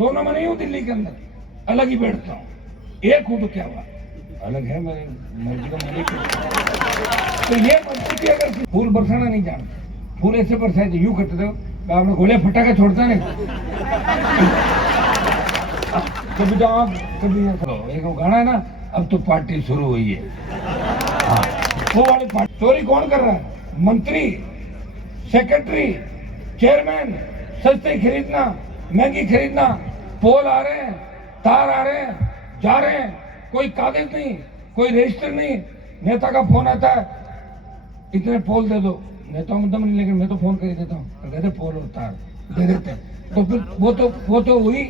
दोनों में नहीं हूँ दिल्ली के अंदर, अलग ही बैठता हूँ। एक हूँ तो क्या हुआ, अलग है, मेरे मर्जी का मालिक है। तो ये मंत्री भी अगर फूल बरसाना नहीं जानते, फूल ऐसे बरसाए यूं करते थे, आपने गोले फटाके छोड़ता नहीं कभी तो आप कभी एक गाना है ना, अब तो पार्टी शुरू हुई है। हाँ, वो वाली पार्टी। चोरी कौन कर रहा है? मंत्री, सेक्रेटरी, चेयरमैन। सस्ते खरीदना, महंगी खरीदना, पोल आ रहे हैं, तार आ रहे हैं, जा रहे हैं, कोई कागज नहीं, कोई रजिस्टर नहीं। नेता का फोन आता है, इतने पोल दे दो। नेताओं में दम नहीं, लेकिन मैं तो फोन कर देता हूँ, दे दे पोल और तार दे देते हैं। तो फिर वो तो हुई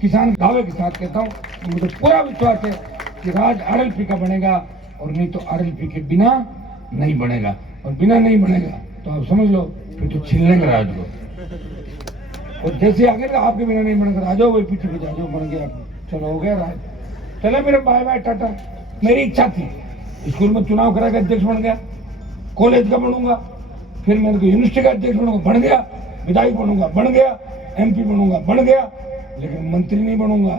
किसान दावे के साथ कहता हूँ, मुझे पूरा विश्वास है कि राज आरएलपी का बनेगा, और नहीं तो आरएलपी के बिना नहीं बनेगा। और बिना नहीं बनेगा तो आप समझ लो फिर तो छीन लेंगे राज को। और जैसे आगे आपके बिना नहीं बनेगा, आ जाओ वही पीछे पीछे आ जाओ, बन गया, चलो हो गया राज, चले मेरे बाय बाय टाटा। मेरी इच्छा थी, स्कूल में चुनाव करा के अध्यक्ष बन गया, कॉलेज का बनूंगा, फिर मेरे को यूनिवर्सिटी का अध्यक्ष बनूंगा, बन गया, विधायक बनूंगा, बन गया, एमपी बनूंगा, बन गया, लेकिन मंत्री नहीं बनूंगा।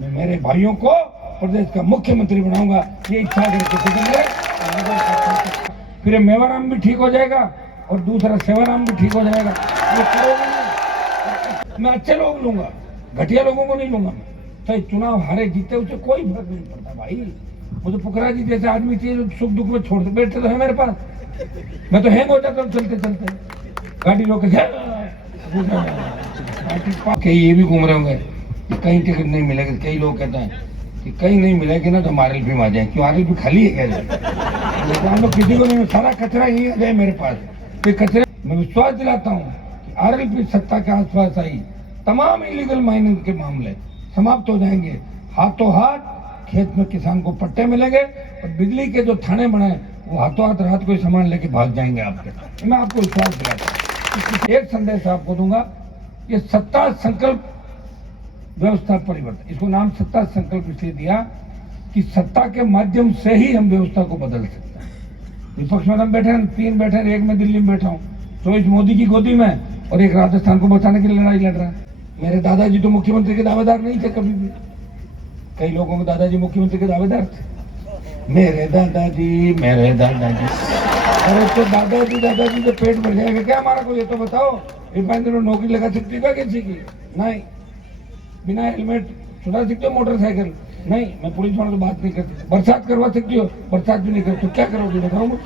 मैं मेरे भाइयों को प्रदेश का मुख्यमंत्री बनाऊंगा, ये इच्छा करके फिर मेवाराम भी ठीक हो जाएगा और दूसरा सेवाराम भी ठीक हो जाएगा। ये करोगे, मैं अच्छे लोग लूंगा, घटिया लोगों को नहीं लूंगा। मैं तो चुनाव हारे जीते उसे कोई फर्क नहीं पड़ता भाई। मुझे पुखरा जी जैसे आदमी चाहिए, सुख दुख में छोड़ बैठते तो है मेरे पास। मैं तो हैंग हो जाता हूँ चलते चलते, गाड़ी रोक के ये भी घूम रहे होंगे, कहीं टिकट नहीं मिलेगा। कई लोग कहते हैं कि कहीं नहीं मिलेगी ना तो हम आरएलपी में आ जाए, क्यों आरएलपी खाली है क्या? हम लोग किसी को नहीं, सारा कचरा ही आ जाए मेरे पास। तो कचरे मैं विश्वास दिलाता हूँ कि आरएलपी सत्ता के आसपास आई, तमाम इलीगल माइनिंग के मामले समाप्त हो जाएंगे। हाथों हाथ खेत में किसान को पट्टे मिलेंगे, और बिजली के जो थाने बने वो हाथों हाथ रात को सामान लेके भाग जाएंगे आपके। मैं आपको विश्वास दिलाता हूँ। एक संदेश आपको दूंगा, ये सत्ता संकल्प व्यवस्था परिवर्तन, इसको नाम सत्ता संकल्प इसलिए दिया कि सत्ता के माध्यम से ही हम व्यवस्था को बदल सकते हैं। विपक्ष में हम बैठे हैं, 3 बैठे हैं, एक में दिल्ली में बैठा हूँ, 24 मोदी की गोदी में, और एक राजस्थान को बचाने के लिए लड़ाई लड़ रहा है। मेरे दादाजी तो मुख्यमंत्री के दावेदार नहीं थे कभी भी। कई लोगों के दादाजी मुख्यमंत्री के दावेदार थे। मेरे दादाजी, मेरे दादाजी, अरे तो दादाजी तो पेट भर जाएगा क्या हमारा? को ये तो बताओ, रिफाइनरी में नौकरी लगा सकती है क्या किसी की? नहीं। बिना हेलमेट चुरा सकते हो मोटरसाइकिल? नहीं। मैं पुलिस वालों से बात नहीं करती। बरसात करवा सकती हो? बरसात भी नहीं करती। तो क्या करोगे? बताओ मुझे।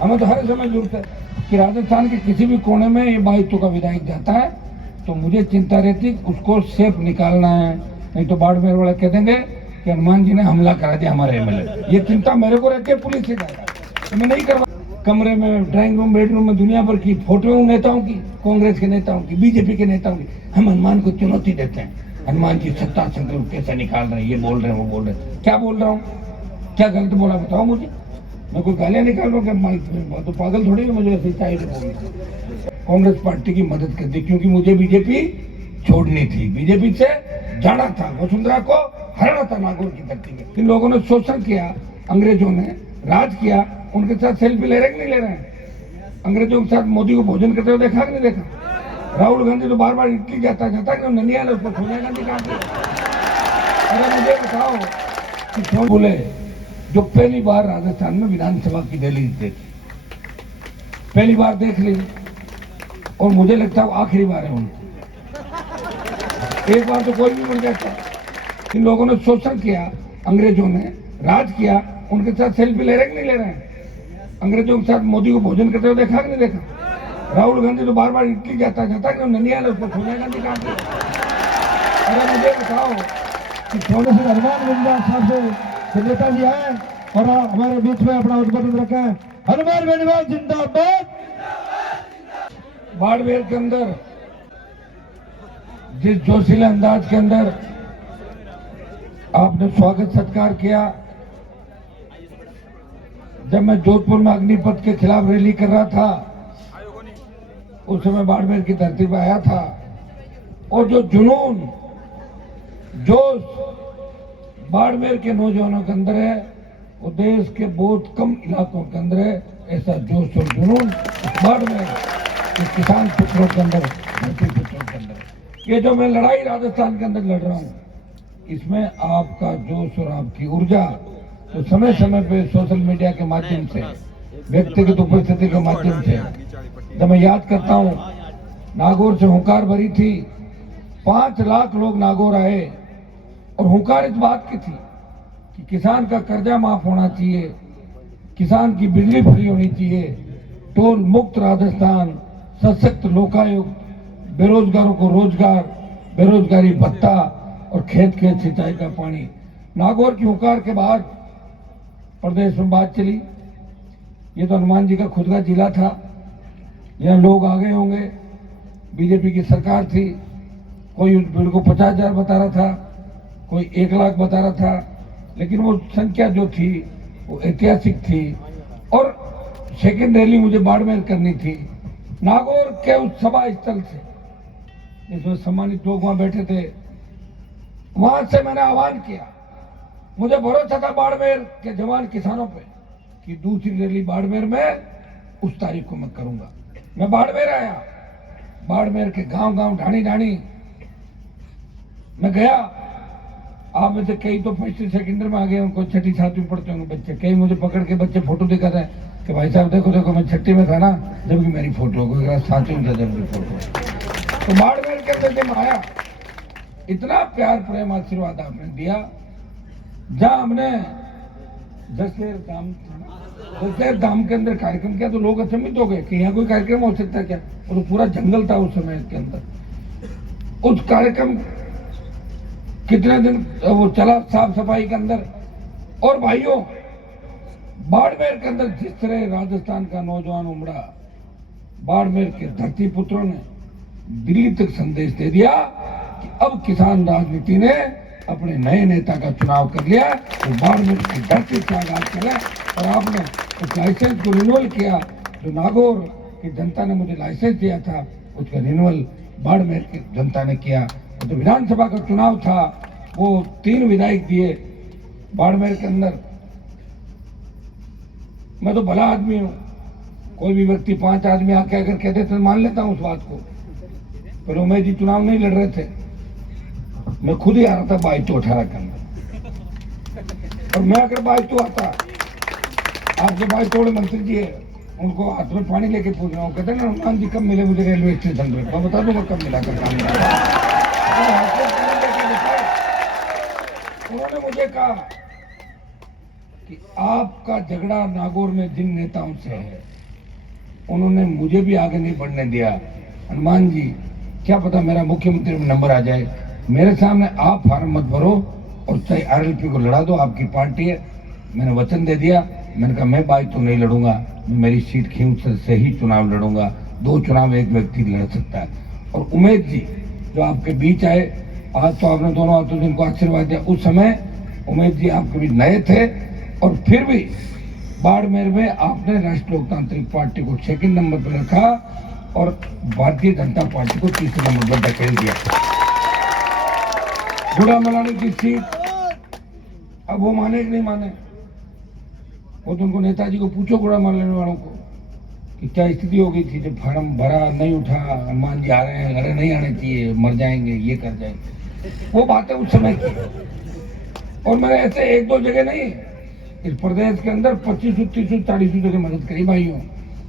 हमें तो हर समय जरूरत है कि राजस्थान के किसी भी कोने में ये 22 का विधायक जाता है तो मुझे चिंता रहती, उसको सेफ निकालना है, नहीं तो बाड़मेर वाले कह देंगे कि हनुमान जी ने हमला करा दिया हमारे एमएलए। ये चिंता मेरे को रहती है पुलिस से ज्यादा, तो मैं नहीं करवा। कमरे में, ड्राइंग रूम, बेडरूम में दुनिया भर की फोटो नेताओं की, कांग्रेस के नेताओं की, बीजेपी के नेताओं की। हम हनुमान को चुनौती देते हैं, हनुमान जी सत्ता संकल्प कैसे निकाल रहे हैं, ये बोल रहे हैं, वो बोल रहे हैं। क्या बोल रहा हूँ? क्या गलत बोला बताओ मुझे। मैं कोई गालियां निकाल रहा हूँ तो पागल थोड़ी है, मुझे ऐसी चाहिए। कांग्रेस पार्टी की मदद कर दी क्योंकि मुझे बीजेपी छोड़नी थी, बीजेपी से जाना था, वसुंधरा को हराना था नागौर की धरती में। इन लोगों ने शोषण किया, अंग्रेजों ने राज किया, उनके साथ सेल्फी ले रहे कि नहीं ले रहे हैं? अंग्रेजों के साथ मोदी को भोजन करते हुए देखा कि नहीं देखा? राहुल गांधी तो बार बार इटली जाता कि ननियाल उसको सोनिया गांधी कहा। अरे मुझे बताओ कि कौन बोले जो पहली बार राजस्थान में विधानसभा की दहलीज देखी, पहली बार देख ली, और मुझे लगता है आखिरी बार है उनकी। एक बार तो कोई भी बन जाता। इन लोगों ने शोषण किया, अंग्रेजों ने राज किया, उनके साथ सेल्फी ले रहे कि नहीं ले रहे हैं? अंग्रेजों के साथ मोदी को भोजन करते हुए देखा कि नहीं देखा? राहुल गांधी तो बार बार इटली जाता कि ननियाल उसको सोनिया गांधी कहा। अरे मुझे बताओ कि सोने से हनुमान वेणीवाल साहब से नेता जी आए और हमारे बीच में अपना उद्बोधन रखा है। हनुमान वेणीवाल जिंदाबाद। बाड़मेर के अंदर जिस जोशीले अंदाज के अंदर आपने स्वागत सत्कार किया, जब मैं जोधपुर में अग्निपथ के खिलाफ रैली कर रहा था उस समय बाड़मेर की धरती पर आया था, और जो जुनून जोश बाड़मेर के नौजवानों के अंदर है वो देश के बहुत कम इलाकों के अंदर है। ऐसा जोश और जुनून बाड़मेर के किसान पुत्रों के अंदर, धरती पुत्रों के अंदर। ये जो मैं लड़ाई राजस्थान के अंदर लड़ रहा हूँ, इसमें आपका जोश और आपकी ऊर्जा तो समय समय पे सोशल मीडिया के माध्यम से, व्यक्तिगत उपस्थिति के माध्यम से, जब मैं याद करता हूँ नागौर से हुंकार भरी थी, 5 लाख लोग नागौर आए और हुंकार इस बात की थी कि किसान का कर्जा माफ होना चाहिए, किसान की बिजली फ्री होनी चाहिए, टोल मुक्त राजस्थान, सशक्त लोकायुक्त, बेरोजगारों को रोजगार, बेरोजगारी भत्ता और खेत खेत सिंचाई का पानी। नागौर की हुंकार के बाद प्रदेश में बात चली। ये तो हनुमान जी का खुद का जिला था, यहाँ लोग आ गए होंगे, बीजेपी की सरकार थी, कोई उस भीड़ को 50,000 बता रहा था, कोई 1 लाख बता रहा था, लेकिन वो संख्या जो थी वो ऐतिहासिक थी। और सेकेंड रैली मुझे बाड़मेर करनी थी, नागौर के उस सभा स्थल से जिसमें सम्मानित लोग वहां बैठे थे, वहां से मैंने आह्वान किया। मुझे भरोसा था बाड़मेर के जवान किसानों पे कि दूसरी रैली बाड़मेर में उस तारीख को मैं करूंगा। मैं बाड़मेर आया, बाड़मेर के गांव गांव ढाणी ढाणी मैं गया। आप में से कई तो फर्स्ट सेकेंडर में आ गए, उनको 6ठी 7वीं पढ़ते होंगे बच्चे, कई मुझे पकड़ के बच्चे फोटो दिखा रहे हैं कि भाई साहब देखो देखो मैं 6ठी में था ना, जबकि मेरी फोटो, कोई 7वीं में था जबकि फोटो। तो बाड़मेर के अंदर जब आया, इतना प्यार प्रेम आशीर्वाद आपने दिया। जहां हमने दशहर धाम के अंदर कार्यक्रम किया तो लोग अचंभित हो गए कि यहाँ कोई कार्यक्रम हो सकता है क्या, और तो पूरा जंगल था उस समय के अंदर। उस कार्यक्रम कितने दिन वो चला साफ सफाई के अंदर। और भाइयों, बाड़मेर के अंदर जिस तरह राजस्थान का नौजवान उमड़ा, बाड़मेर के धरती पुत्रों ने दिल्ली तक संदेश दे दिया कि अब किसान राजनीति ने अपने नए नेता का चुनाव कर लिया, तो बाड़मेर की धरती से आगाज करें। और आपने उस लाइसेंस को रिन्यूअल किया, जो नागौर की जनता ने मुझे लाइसेंस दिया था, उसका रिन्यूअल बाड़मेर की जनता ने किया। तो विधानसभा का चुनाव था, वो 3 विधायक दिए बाड़मेर के अंदर। मैं तो भला आदमी हूं, कोई भी व्यक्ति 5 आदमी आके अगर कहते तो मान लेता हूं उस बात को। पर उमेश जी चुनाव नहीं लड़ रहे थे, मैं खुद ही आ रहा था 22-18 के अंदर। और मैं अगर 22 आता, आपके 22 मंत्री जी है, उनको हाथ में पानी लेके पूछ रहा हूँ, कहते ना हनुमान जी कब मिले मुझे रेलवे स्टेशन पे, मैं बता दूंगा कब मिला कर। उन्होंने मुझे कहा कि आपका झगड़ा नागौर में जिन नेताओं से है, उन्होंने मुझे भी आगे नहीं बढ़ने दिया। हनुमान जी, क्या पता मेरा मुख्यमंत्री में नंबर आ जाए, मेरे सामने आप फार्म मत भरो और चाहे आरएलपी को लड़ा दो, आपकी पार्टी है। मैंने वचन दे दिया, मैंने कहा मैं 22 तो नहीं लड़ूंगा, मेरी सीट खींच से ही चुनाव लड़ूंगा। 2 चुनाव एक व्यक्ति लड़ सकता है। और उमेश जी जो आपके बीच आए, आज तो आपने दोनों हाथों से इनको आशीर्वाद दिया। उस समय उमेश जी आपके बीच नए थे, और फिर भी बाड़मेर में आपने राष्ट्रीय लोकतांत्रिक पार्टी को 2nd नंबर पर रखा और भारतीय जनता पार्टी को 3रे नंबर पर धकेल दिया। गुड़ा मलानी की सीट, अब वो माने कि नहीं माने, वो तो उनको नेताजी को पूछो, गुड़ा मलानी वालों को, कि क्या स्थिति हो गई थी जब फार्म भरा नहीं उठा, हनुमान जी आ रहे हैं, अरे नहीं आने चाहिए, मर जाएंगे, ये कर जाएंगे। वो बातें उस समय की। और मैंने ऐसे 1-2 जगह नहीं, इस प्रदेश के अंदर 2500, 300, 400 जगह मदद करी भाइयों।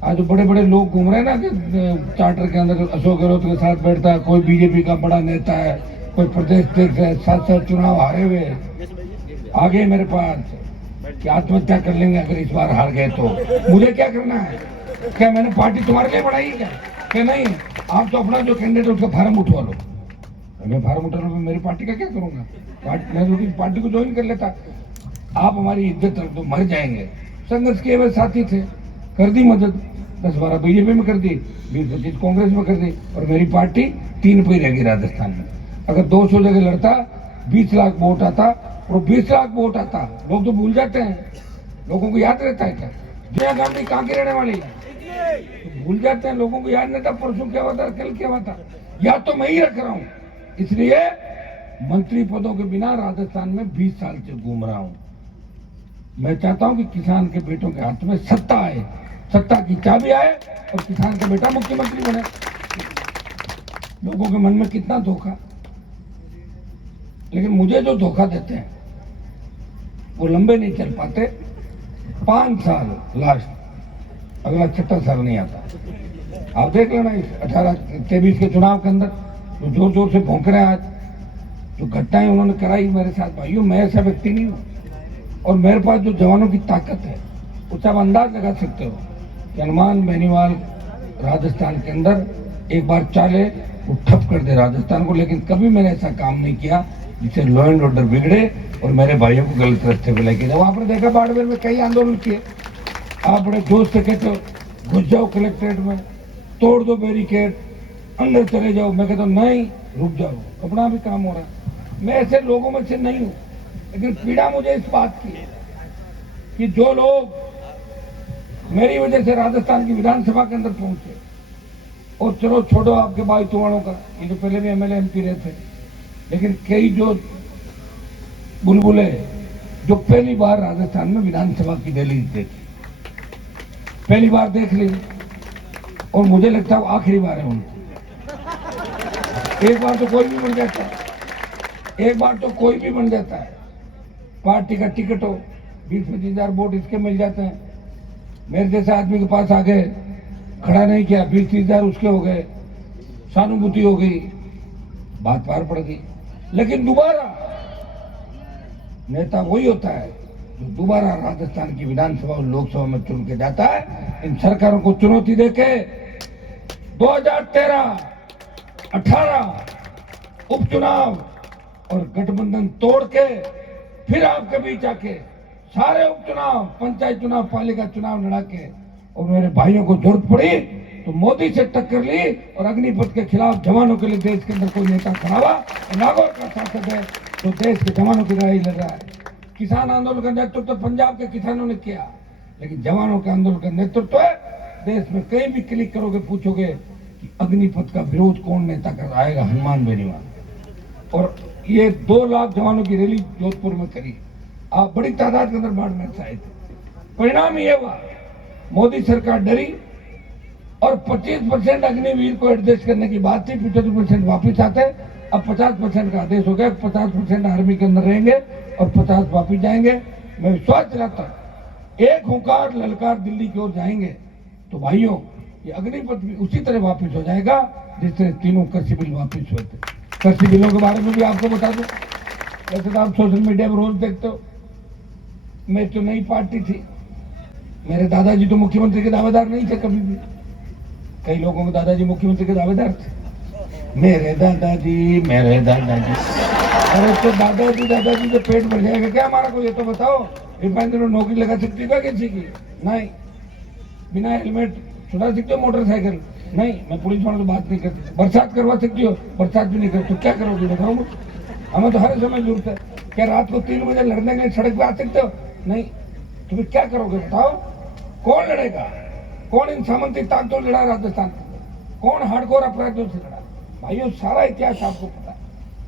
आज जो बड़े बड़े लोग घूम रहे हैं ना कि चार्टर के अंदर अशोक गहलोत के साथ बैठता है, कोई बीजेपी का बड़ा नेता है, कोई प्रदेश अध्यक्ष है, 7 चुनाव हारे हुए आगे मेरे पास कि आत्महत्या कर लेंगे अगर इस बार हार गए तो। मुझे क्या करना है? क्या मैंने पार्टी तुम्हारे लिए बनाई क्या नहीं? आप तो अपना जो कैंडिडेट उसका फार्म उठवा लो। मैं फार्म उठा लो, मेरी पार्टी का क्या करूंगा? मैं पार्टी को ज्वाइन कर लेता। आप हमारी इज्जत रख दो, मर जाएंगे। संघर्ष के वे साथी थे, कर दी मदद, 10-12 बीजेपी में कर दी, 20-25 कांग्रेस में कर दी, और मेरी पार्टी 3 पे ही रहेगी राजस्थान में। अगर 200 जगह लड़ता, 20 लाख वोट आता, और 20 लाख वोट आता, लोग तो भूल जाते हैं, लोगों को याद रहता है क्या? इंदिरा गांधी कहाँ की रहने वाली है? तो भूल जाते हैं, लोगों को याद नहीं था परसों क्या हुआ था, कल क्या हुआ था। याद तो मैं ही रख रहा हूँ, इसलिए मंत्री पदों के बिना राजस्थान में 20 साल से घूम रहा हूँ। मैं चाहता हूं कि किसान के बेटों के हाथ में सत्ता आए, सत्ता की चाबी आए, और किसान का बेटा मुख्यमंत्री बने। लोगों के मन में कितना धोखा। लेकिन मुझे जो धोखा देते हैं वो लंबे नहीं चल पाते। 5 साल लास्ट, अगला 6ठा साल नहीं आता। आप देख लेना इस 18-23 के चुनाव के अंदर जो जोर जोर से भौंक रहे हैं आज, जो घटनाएं उन्होंने कराई मेरे साथ। भाइयों, मैं ऐसा व्यक्ति नहीं हूँ, और मेरे पास जो जवानों की ताकत है उससे आप अंदाज लगा सकते हो कि हनुमान बेनीवाल राजस्थान के अंदर एक बार चाले वो ठप कर दे राजस्थान को। लेकिन कभी मैंने ऐसा काम नहीं किया जिससे लॉ एंड ऑर्डर बिगड़े और मेरे भाइयों को गलत रास्ते पे लेके जाओ। आपने देखा बाड़मेर में कई आंदोलन किए, आप बड़े जोश से कहते हो घुस जाओ कलेक्ट्रेट में, तोड़ दो बैरिकेड, अंदर चले जाओ। मैं कहता हूँ नहीं, रुक जाओ, अपना भी काम हो रहा है। मैं ऐसे लोगों में से नहीं हूँ, लेकिन पीड़ा मुझे इस बात की है कि जो लोग मेरी वजह से राजस्थान की विधानसभा के अंदर पहुंचे, और चलो छोड़ो आपके भाई तुवाणों का, ये जो पहले भी एमएलए एमपी रहे थे, लेकिन कई जो बुलबुले जो पहली बार राजस्थान में विधानसभा की रैली देखी, पहली बार देख ली, और मुझे लगता है आखिरी बार है उनकी। एक बार तो कोई भी बन जाता है, एक बार तो कोई भी बन जाता है। पार्टी का टिकट हो, 20-25 हजार वोट इसके मिल जाते हैं। मेरे जैसे आदमी के पास आ गए, खड़ा नहीं किया, 20-30 हजार उसके हो गए, सहानुभूति हो गई, बात पार पड़ गई। लेकिन दोबारा नेता वही होता है जो दोबारा राजस्थान की विधानसभा और लोकसभा में चुन के जाता है। इन सरकारों को चुनौती देके 2013, 18 उपचुनाव और गठबंधन तोड़ के फिर आपके बीच आके सारे उपचुनाव, पंचायत चुनाव, पालिका चुनाव लड़ा के, और मेरे भाइयों को जरूरत पड़ी तो मोदी से टक्कर ली, और अग्निपथ के खिलाफ जवानों के लिए देश के अंदर कोई नेता खड़ा हुआ। नागौर का सांसद है तो देश के जवानों की लड़ाई लड़ रहा है। किसान आंदोलन का नेतृत्व तो पंजाब के किसानों ने किया, लेकिन जवानों के आंदोलन का नेतृत्व है देश में। कहीं भी क्लिक करोगे, पूछोगे कि अग्निपथ का विरोध कौन नेता कर आएगा, हनुमान बेनीवाल। और ये 2 लाख जवानों की रैली जोधपुर में करी, आप बड़ी तादाद के अंदर बाड़मेर से आए थे। परिणाम ये हुआ, मोदी सरकार डरी और 25% अग्निवीर को एडजस्ट करने की बात थी, 75% वापिस आते। अब 50% का आदेश हो गया, 50% आर्मी के अंदर रहेंगे और 50 वापिस जाएंगे। मैं विश्वास दिलाता हूं, एक हुंकार ललकार दिल्ली की ओर जाएंगे तो भाइयों ये अग्निपथ भी उसी तरह वापिस हो जाएगा जिस तरह तीनों कृषि बिल वापिस हुए थे। कृषि बिलों के बारे में भी आपको बता दूं, वैसे तो आप सोशल मीडिया पर रोज देखते हो, मैं तो नई पार्टी थी, मेरे दादाजी तो मुख्यमंत्री के दावेदार नहीं थे कभी भी। कई लोगों के दादाजी मुख्यमंत्री के दावेदार थे, मेरे दादाजी। अरे तो दादाजी से पेट भर जाएगा क्या हमारा? को ये तो बताओ, रिफाइनरी में नौकरी लगा सकती क्या किसी की? नहीं। बिना हेलमेट चुरा सकते हो मोटरसाइकिल? नहीं। मैं पुलिस वालों से बात नहीं करती। बरसात करवा सकती हो? बरसात भी नहीं करती। तो क्या करोगे बताओ मुझे? हमें तो हर समय जरूरत है। क्या रात को 3 बजे लड़ने के लिए सड़क पे आ सकते हो? नहीं। तो फिर क्या करोगे बताओ? कौन लड़ेगा? कौन इन सामंती ताकतों से लड़ा राजस्थान? कौन हार्डकोर अपराधियों से लड़ा? भाइयों, सारा इतिहास आपको पता है।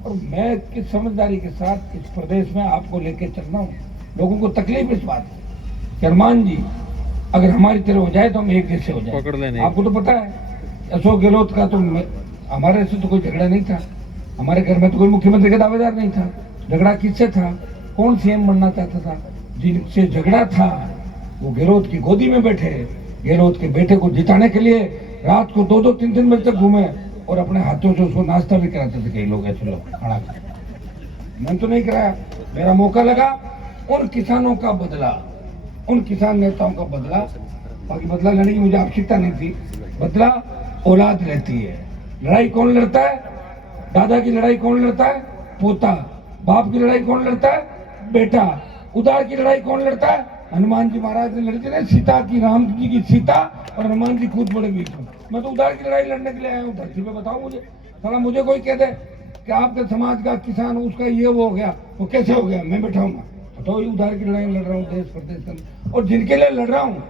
और मैं किस समझदारी के साथ इस प्रदेश में आपको लेके चल रहा हूँ। लोगों को तकलीफ इस बात है कि हनुमान जी अगर हमारी तरह हो जाए तो हम एक जैसे हो जाए। आपको तो पता है अशोक गहलोत का तो हमारे से तो कोई झगड़ा नहीं था, हमारे घर में तो कोई मुख्यमंत्री का दावेदार नहीं था। झगड़ा किससे था? कौन सीएम बनना चाहता था? जिनसे झगड़ा था वो गहलोत की गोदी में बैठे, गहलोत के बेटे को जिताने के लिए रात को 2-2, 3-3 बजे तक घूमे और अपने हाथों से उसको नाश्ता भी कराते थे। कई लोग ऐसे लोग खाना खाते, मैंने तो नहीं कराया। मेरा मौका लगा उन किसानों का बदला, उन किसान नेताओं का बदला। बाकी बदला लेने की मुझे आवश्यकता नहीं थी। बदला औलाद लेती है। लड़ाई कौन लड़ता है? दादा की लड़ाई कौन लड़ता है? पोता। बाप की लड़ाई कौन लड़ता है? बेटा। उदार की लड़ाई कौन लड़ता है? हनुमान जी महाराज ने लड़ी थी ना सीता की, राम जी की सीता, और हनुमान जी खुद बड़े वीर थे। मैं तो उदार की लड़ाई लड़ने के लिए आया हूँ धरती पे। बताओ मुझे, साला मुझे कोई कह दे कि आपके समाज का किसान उसका ये वो हो गया, वो कैसे हो गया? मैं बैठाऊंगा तो उदार की लड़ाई लड़ रहा हूँ देश प्रदेश के अंदर। और जिनके लिए लड़ रहा हूँ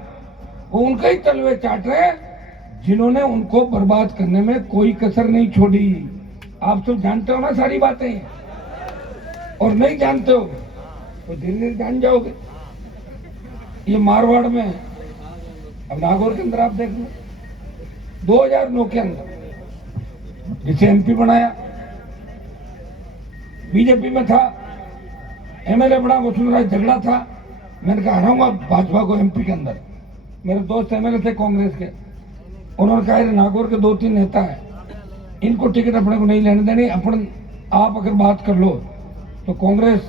वो उनके ही तलवे चाट रहे हैं जिन्होंने उनको बर्बाद करने में कोई कसर नहीं छोड़ी। आप सब जानते हो ना सारी बातें, और नहीं जानते हो तो धीरे धीरे जान जाओगे। ये मारवाड़ में, अब नागौर के अंदर आप देख लो, 2009 के अंदर जिसे एमपी बनाया, बीजेपी में था, एमएलए बना, वसुंधरा झगड़ा था, मैंने कहा हराऊंगा भाजपा को एमपी के अंदर। मेरे दोस्त एमएलए थे कांग्रेस के, उन्होंने कहा नागौर के 2-3 नेता है, इनको टिकट अपने को नहीं लेने देनी, अपन आप अगर बात कर लो तो कांग्रेस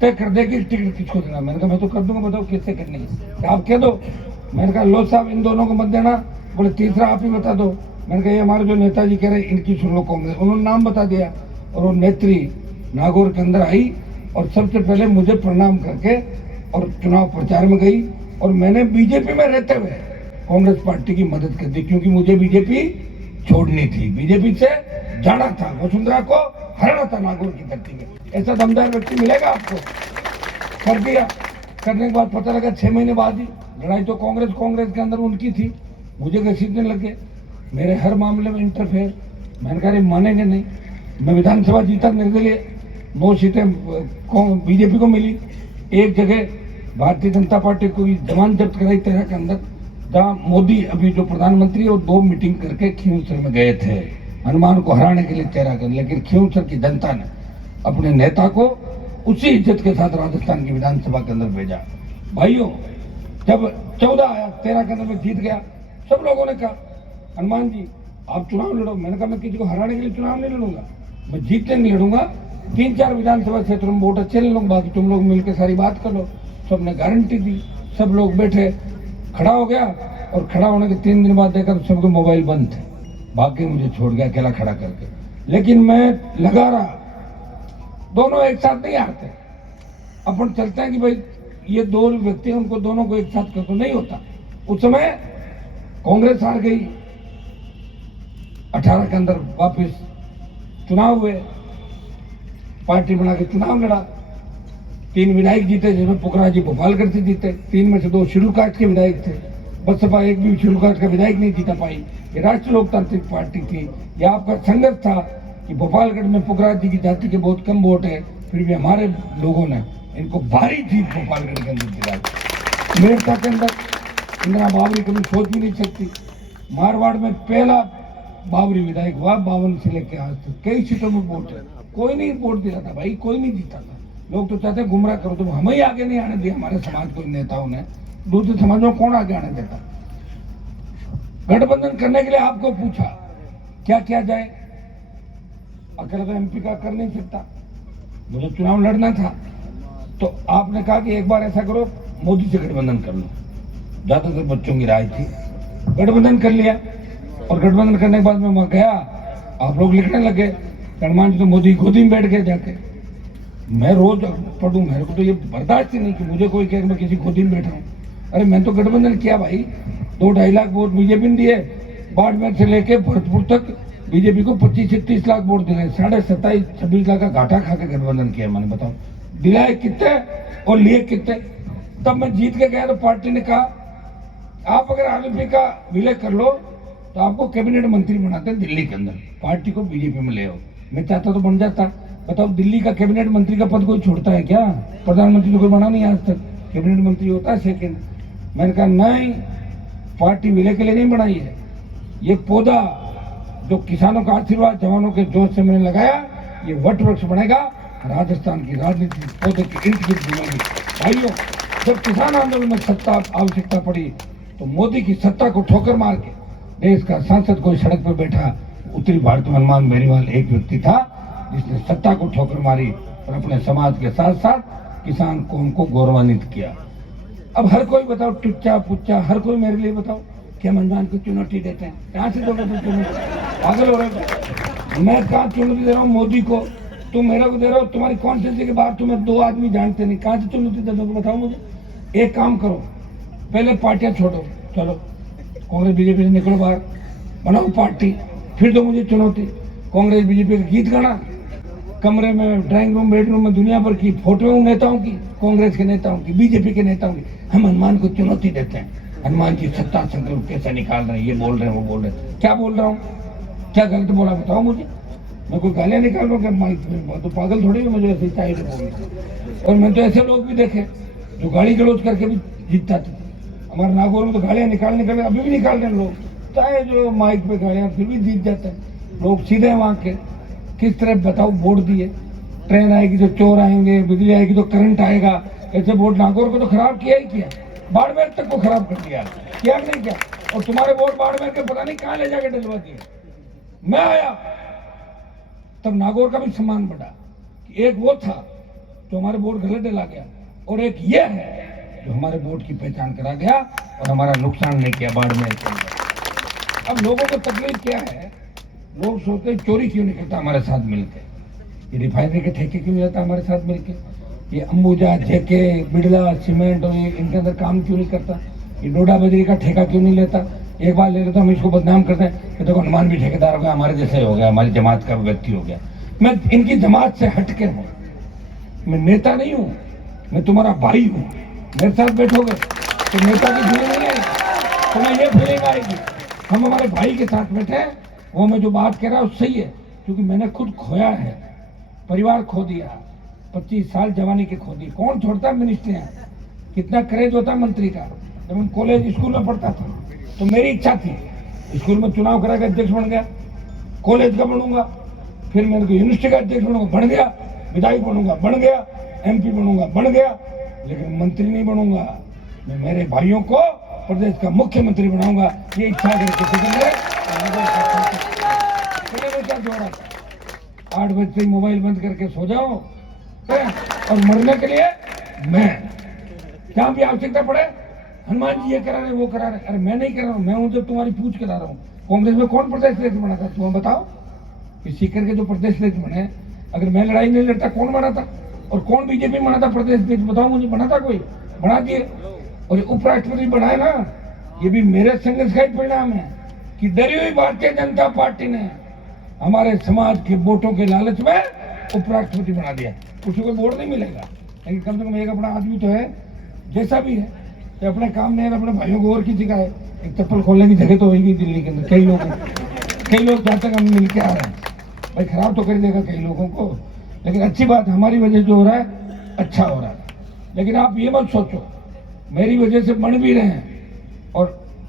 तय कर देगी टिकट किसको देना। मैंने कहा मैं तो कर दूंगा, बताओ किससे करनी है, आप कह दो। मैंने कहा लो साहब इन दोनों को मत देना। बोले तीसरा आप ही बता दो। मैंने कहा ये हमारे जो नेताजी कह रहे हैं इनकी सुन लो कांग्रेस। उन्होंने नाम बता दिया और वो नेत्री नागौर के अंदर आई और सबसे पहले मुझे प्रणाम करके और चुनाव प्रचार में गई। और मैंने बीजेपी में रहते हुए कांग्रेस पार्टी की मदद कर दी, क्योंकि मुझे बीजेपी छोड़नी थी, बीजेपी से जाना था, वसुंधरा को हराना था नागौर की धरती में। ऐसा दमदार व्यक्ति मिलेगा आपको। कर दिया, करने के बाद पता लगा 6 महीने बाद ही लड़ाई तो कांग्रेस के अंदर उनकी थी, मुझे घसीटने लगे, मेरे हर मामले में इंटरफेयर। मैंने कहा मानेंगे नहीं। मैं विधानसभा जीता निर्दलीय, 9 सीटें बीजेपी को मिली। एक जगह भारतीय जनता पार्टी को जमानत जब्त कराई 13 के अंदर, जहाँ मोदी अभी जो प्रधानमंत्री और 2 मीटिंग करके खींवसर में गए थे हनुमान को हराने के लिए 13 के, लेकिन खींवसर की जनता ने अपने नेता को उसी इज्जत के साथ राजस्थान की विधानसभा के अंदर भेजा। भाइयों जब 14 आया 13 के अंदर में जीत गया, सब लोगों ने कहा हनुमान जी आप चुनाव लड़ो। मैंने कहा मैं किसी को हराने के लिए चुनाव नहीं लड़ूंगा, मैं जीतने नहीं लड़ूंगा। 3-4 विधानसभा क्षेत्रों में वोट अच्छे ले लूंगा, बाकी तुम लोग मिलकर सारी बात कर लो। सबने गारंटी दी, सब लोग बैठे, खड़ा हो गया और खड़ा होने के 3 दिन बाद देखा तो सबके मोबाइल बंद थे, भाग के मुझे छोड़ गया अकेला खड़ा करके। लेकिन मैं लगा रहा, दोनों एक साथ नहीं आते, अपन चलते हैं कि भाई ये 2 व्यक्ति हैं उनको दोनों को एक साथ कर तो नहीं होता। उस समय कांग्रेस हार गई, 18 के अंदर वापस चुनाव हुए, पार्टी बना के चुनाव लड़ा, 3 विधायक जीते, जिसमें पुखराज जी भोपालगढ़ से जीते, 3 में से 2 शेड्यूल कास्ट के विधायक थे। बसपा एक भी शेड्यूल कास्ट का विधायक नहीं जीता पाई। ये राष्ट्रीय लोकतांत्रिक पार्टी थी, यह आपका संघर्ष था कि भोपालगढ़ में पुखराज जी की जाति के बहुत कम वोट है, फिर भी हमारे लोगों ने इनको भारी जीत भोपालगढ़ के अंदर दिलाई। मेरठा के अंदर इंदिरा बाबरी कभी सोच भी नहीं सकती। मारवाड़ में पहला बाबरी विधायक हुआ 52 से लेकर आज तक, कई सीटों में वोट है, कोई नहीं वोट दिया था भाई, कोई नहीं जीता था। लोग तो चाहते गुमराह करो, तो हमें ही आगे नहीं आने दिया हमारे समाज को नेताओं ने, दूसरे समाजों को कौन आगे आने देता। गठबंधन करने के लिए आपको पूछा क्या किया जाए, अकेला तो एमपी का कर नहीं सकता, मुझे चुनाव लड़ना था। तो आपने कहा कि एक बार ऐसा करो मोदी से गठबंधन कर लो, ज्यादातर बच्चों की राय थी, गठबंधन कर लिया। और गठबंधन करने के बाद में वहां गया, आप लोग लिखने लगे हनुमान जी तो मोदी गोदी में बैठ गए जाके। मैं रोज पढ़ूं, मेरे को तो ये बर्दाश्त ही नहीं कि मुझे कोई कहे मैं किसी गोदी में बैठा हूँ। अरे मैं तो गठबंधन किया भाई, 2-2.5 लाख वोट बीजेपी ने दिए, बाड़मेर से लेके भरतपुर तक बीजेपी को 25 से 30 लाख वोट दिए, 27-26 लाख का घाटा खा के गठबंधन किया। मैंने बताओ दिलाए कितने और लिए कितने। तब मैं जीत के गया तो पार्टी ने कहा आप अगर आरएलपी का विलय कर लो तो आपको कैबिनेट मंत्री बनाते हैं दिल्ली के अंदर, पार्टी को बीजेपी में ले आओ। मैं चाहता तो बन जाता। बताओ दिल्ली का कैबिनेट मंत्री का पद कोई छोड़ता है क्या? प्रधानमंत्री तो कोई बना नहीं आज तक, कैबिनेट मंत्री होता है सेकंड। मैंने कहा नहीं, पार्टी विलय के लिए नहीं बनाई है, ये पौधा जो किसानों का आशीर्वाद जवानों के जोश से मैंने लगाया, ये वट वृक्ष बनेगा, राजस्थान की राजनीति पौधे की इर्द गिर्द घूमेगी। भाइयों जब किसान आंदोलन में सत्ता आवश्यकता पड़ी तो मोदी की सत्ता को ठोकर मार के देश का सांसद कोई सड़क पर बैठा, उत्तरी भारत में हनुमान बेनीवाल एक व्यक्ति था जिसने सत्ता को ठोकर मारी और अपने समाज के साथ साथ किसान कौम को गौरवान्वित किया। अब हर कोई बताओ टुच्चा पुच्चा, हर कोई मेरे लिए बताओ क्या हनुमान को चुनौती देते हैं? कहाँ से दोगे तुम चुनौती? पागल हो रहे हो? मैं कहाँ चुनौती दे रहा हूँ मोदी को, तुम मेरे को दे रहे हो। तुम्हारी कॉन्स्टिट्यूंसी के बाहर तुम्हें 2 आदमी जानते नहीं, कहाँ से चुनौती दे दोगे बताओ मुझे। एक काम करो, पहले पार्टियां छोड़ो, चलो कांग्रेस बीजेपी से निकलो बाहर, बनाओ पार्टी, फिर दो मुझे चुनौती। कांग्रेस बीजेपी के गीत गाना, कमरे में ड्राइंग रूम बेडरूम में दुनिया भर की फोटो नेताओं की, कांग्रेस के नेताओं की, बीजेपी के नेताओं की। हम हनुमान को चुनौती देते हैं, हनुमान जी सत्ता संकल्प कैसे निकाल रहे हैं, ये बोल रहे हैं वो बोल रहे हैं। क्या बोल रहा हूँ, क्या गलत बोला बताओ मुझे। मैं कोई गालियां निकाल रहा हूँ माइक में, तो पागल थोड़ी है मुझे ऐसे चाहिए बोल। और मैं तो ऐसे लोग भी देखे जो गाली गलौज करके भी जीतता था। हमारे नागौर में तो गालियां निकाल अभी भी निकाल रहे हैं लोग, चाहे जो माइक पे गालियां, फिर भी जीत जाते हैं। लोग सीधे हैं वहां के। किस तरह बताओ वोट दिए? ट्रेन आएगी तो चोर आएंगे, बिजली आएगी तो करंट आएगा, ऐसे वोट नागौर को तो खराब किया ही किया, बाड़मेर तक को खराब कर दिया, क्या नहीं किया? और तुम्हारे वोट बाड़मेर के पता नहीं कहां ले जाके डलवा दिए। मैं आया तब नागौर का भी सम्मान बढ़ा कि एक वो था जो हमारे वोट गलत डला गया, और एक ये है जो हमारे वोट की पहचान करा गया और हमारा नुकसान नहीं किया बाड़मेर के अंदर। अब लोगों को तकलीफ क्या है, लोग सोचते हैं चोरी क्यों नहीं करता हमारे साथ मिलकर, ये रिफाइनरी के ठेके क्यों नहीं लेता हमारे साथ मिलकर, ये अंबुजा, जेके, बिड़ला, सीमेंट और इनके अंदर काम क्यों नहीं करता, ये डोडा बजरी का ठेका क्यों नहीं लेता। एक बार ले लेता, हम इसको बदनाम करते हैं कि देखो हनुमान भी ठेकेदार हो गया, हमारे जैसे हो गया, हमारी जमात का व्यक्ति हो गया। मैं इनकी जमात से हटके हूँ, मैं नेता नहीं हूँ, मैं तुम्हारा भाई हूँ। मेरे साथ बैठोगे तो नेता की फीलिंग नहीं आएगी, तुम्हें ये फीलिंग आएगी हम हमारे भाई के साथ बैठे हैं। वो मैं जो बात कह रहा हूँ सही है, क्योंकि मैंने खुद खोया है, परिवार खो दिया, 25 साल जवानी के खो दी। कौन छोड़ता है मिनिस्ट्रियाँ, कितना क्रेज होता है मंत्री का। जब मैं कॉलेज स्कूल में पढ़ता था तो मेरी इच्छा थी, स्कूल में चुनाव करा के अध्यक्ष बन गया, कॉलेज का बनूंगा, फिर मेरे को यूनिवर्सिटी का अध्यक्ष बनूंगा, बन गया, विधायक बनूंगा, बन गया, MP बनूंगा, बन गया, लेकिन मंत्री नहीं बनूंगा। मैं मेरे भाइयों को प्रदेश का मुख्यमंत्री बनाऊंगा, ये इच्छा अगर किसी के लिए। 8 बजे से मोबाइल बंद करके सो जाओ, और मरने के लिए मैं जहां भी आवश्यकता पड़े, हनुमान जी ये करा रहे, वो करा रहे, अरे मैं नहीं कर रहा हूँ, मैं हूं जो तुम्हारी पूछ करा रहा हूँ। कांग्रेस में कौन प्रदेश अध्यक्ष बना था, तुम्हें बताओ? सीकर के जो प्रदेश अध्यक्ष बने, अगर मैं लड़ाई नहीं लड़ता कौन बना था? और कौन बीजेपी बना था प्रदेश अध्यक्ष, बताओ मुझे, बना था कोई? बना दिए। और उपराष्ट्रपति बनाए ना, ये भी मेरे संघर्ष का ही परिणाम है कि डरी हुई भारतीय जनता पार्टी ने हमारे समाज के वोटों के लालच में उपराष्ट्रपति बना दिया। उसी को वोट नहीं मिलेगा, लेकिन कम से कम एक अपना आदमी तो है, जैसा भी है, तो अपने काम नहीं है, अपने भाइयों को और किसी का है। एक चप्पल खोलने की जगह तो होगी दिल्ली के अंदर, कई लोग जहाँ तक हम मिल के आ रहे हैं, भाई खराब तो कर देगा कई लोगों को, लेकिन अच्छी बात, हमारी वजह जो हो रहा है अच्छा हो रहा है। लेकिन आप ये मत सोचो मेरी वजह से बन भी रहे हैं और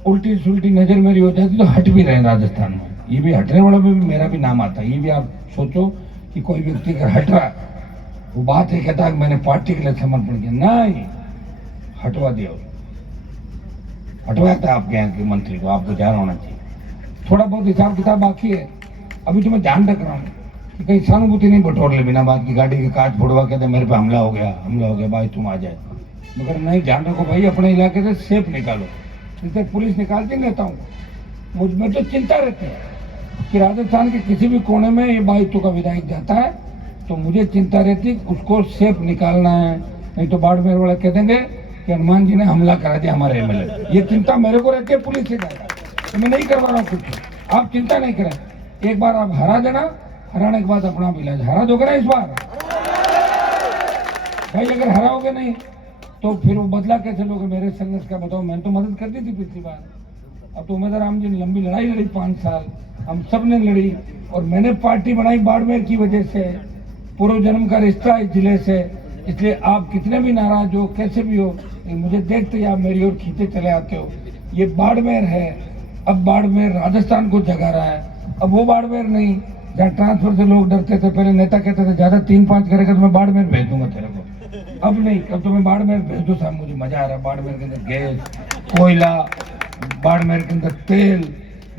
उल्टी सुल्टी नजर मेरी हो जाती तो हट भी रहे हैं राजस्थान में, ये भी हटने वालों में भी मेरा भी नाम आता है। ये भी आप सोचो कि कोई व्यक्ति अगर हट रहा है, वो बात है कहता है कि मैंने पार्टी के लिए समर्पण किया, नहीं, हटवा दिया, हटवाया था आपके यहाँ के मंत्री को, आपको ध्यान होना चाहिए। थोड़ा बहुत हिसाब किताब बाकी है, अभी तो मैं ध्यान रख रहा हूँ कि कहीं सहानुभूति नहीं बटोर ले बिना बात की, गाड़ी के कांच फोड़वा कहते मेरे पे हमला हो गया भाई तुम आ जाए, मगर नहीं, ध्यान रखो भाई, अपने इलाके से सेफ निकालो। जिससे पुलिस निकालती नेताओं को, मुझ में तो चिंता रहती है कि राजस्थान के किसी भी कोने में ये बाइतों का विधायक जाता है तो मुझे चिंता रहती है उसको सेफ निकालना है, नहीं तो बाड़मेर वाले कह देंगे कि हनुमान जी ने हमला करा दिया हमारे MLA। ये चिंता मेरे को रहती है पुलिस से ज्यादा, तो मैं नहीं करवा रहा हूँ कुछ, आप चिंता नहीं करें। एक बार आप हरा देना, हराने के बाद अपना इलाज, हरा दोगे ना इस बार भाई, अगर हराओगे नहीं तो फिर वो बदला कैसे लोगे मेरे संघर्ष का, बताओ? मैंने तो मदद कर दी थी पिछली बार, अब तो उम्मीदवार राम जी ने लंबी लड़ाई लड़ी, 5 साल हम सब ने लड़ी, और मैंने पार्टी बनाई बाड़मेर की वजह से, पूर्व जन्म का रिश्ता इस जिले से। इसलिए आप कितने भी नाराज हो, कैसे भी हो, मुझे देखते ही आप मेरी ओर खींचे चले आते हो। ये बाड़मेर है, अब बाड़मेर राजस्थान को जगा रहा है, अब वो बाड़मेर नहीं जहाँ ट्रांसफर से लोग डरते थे, पहले नेता कहते थे ज्यादा 3-5 करेगा तो मैं बाड़मेर भेज दूंगा तेरे को, अब नहीं, अब तो मैं बाड़मेर भेज दो साहब, मुझे मजा आ रहा है। बाड़मेर के अंदर गैस, कोयला, बाड़मेर के अंदर तेल,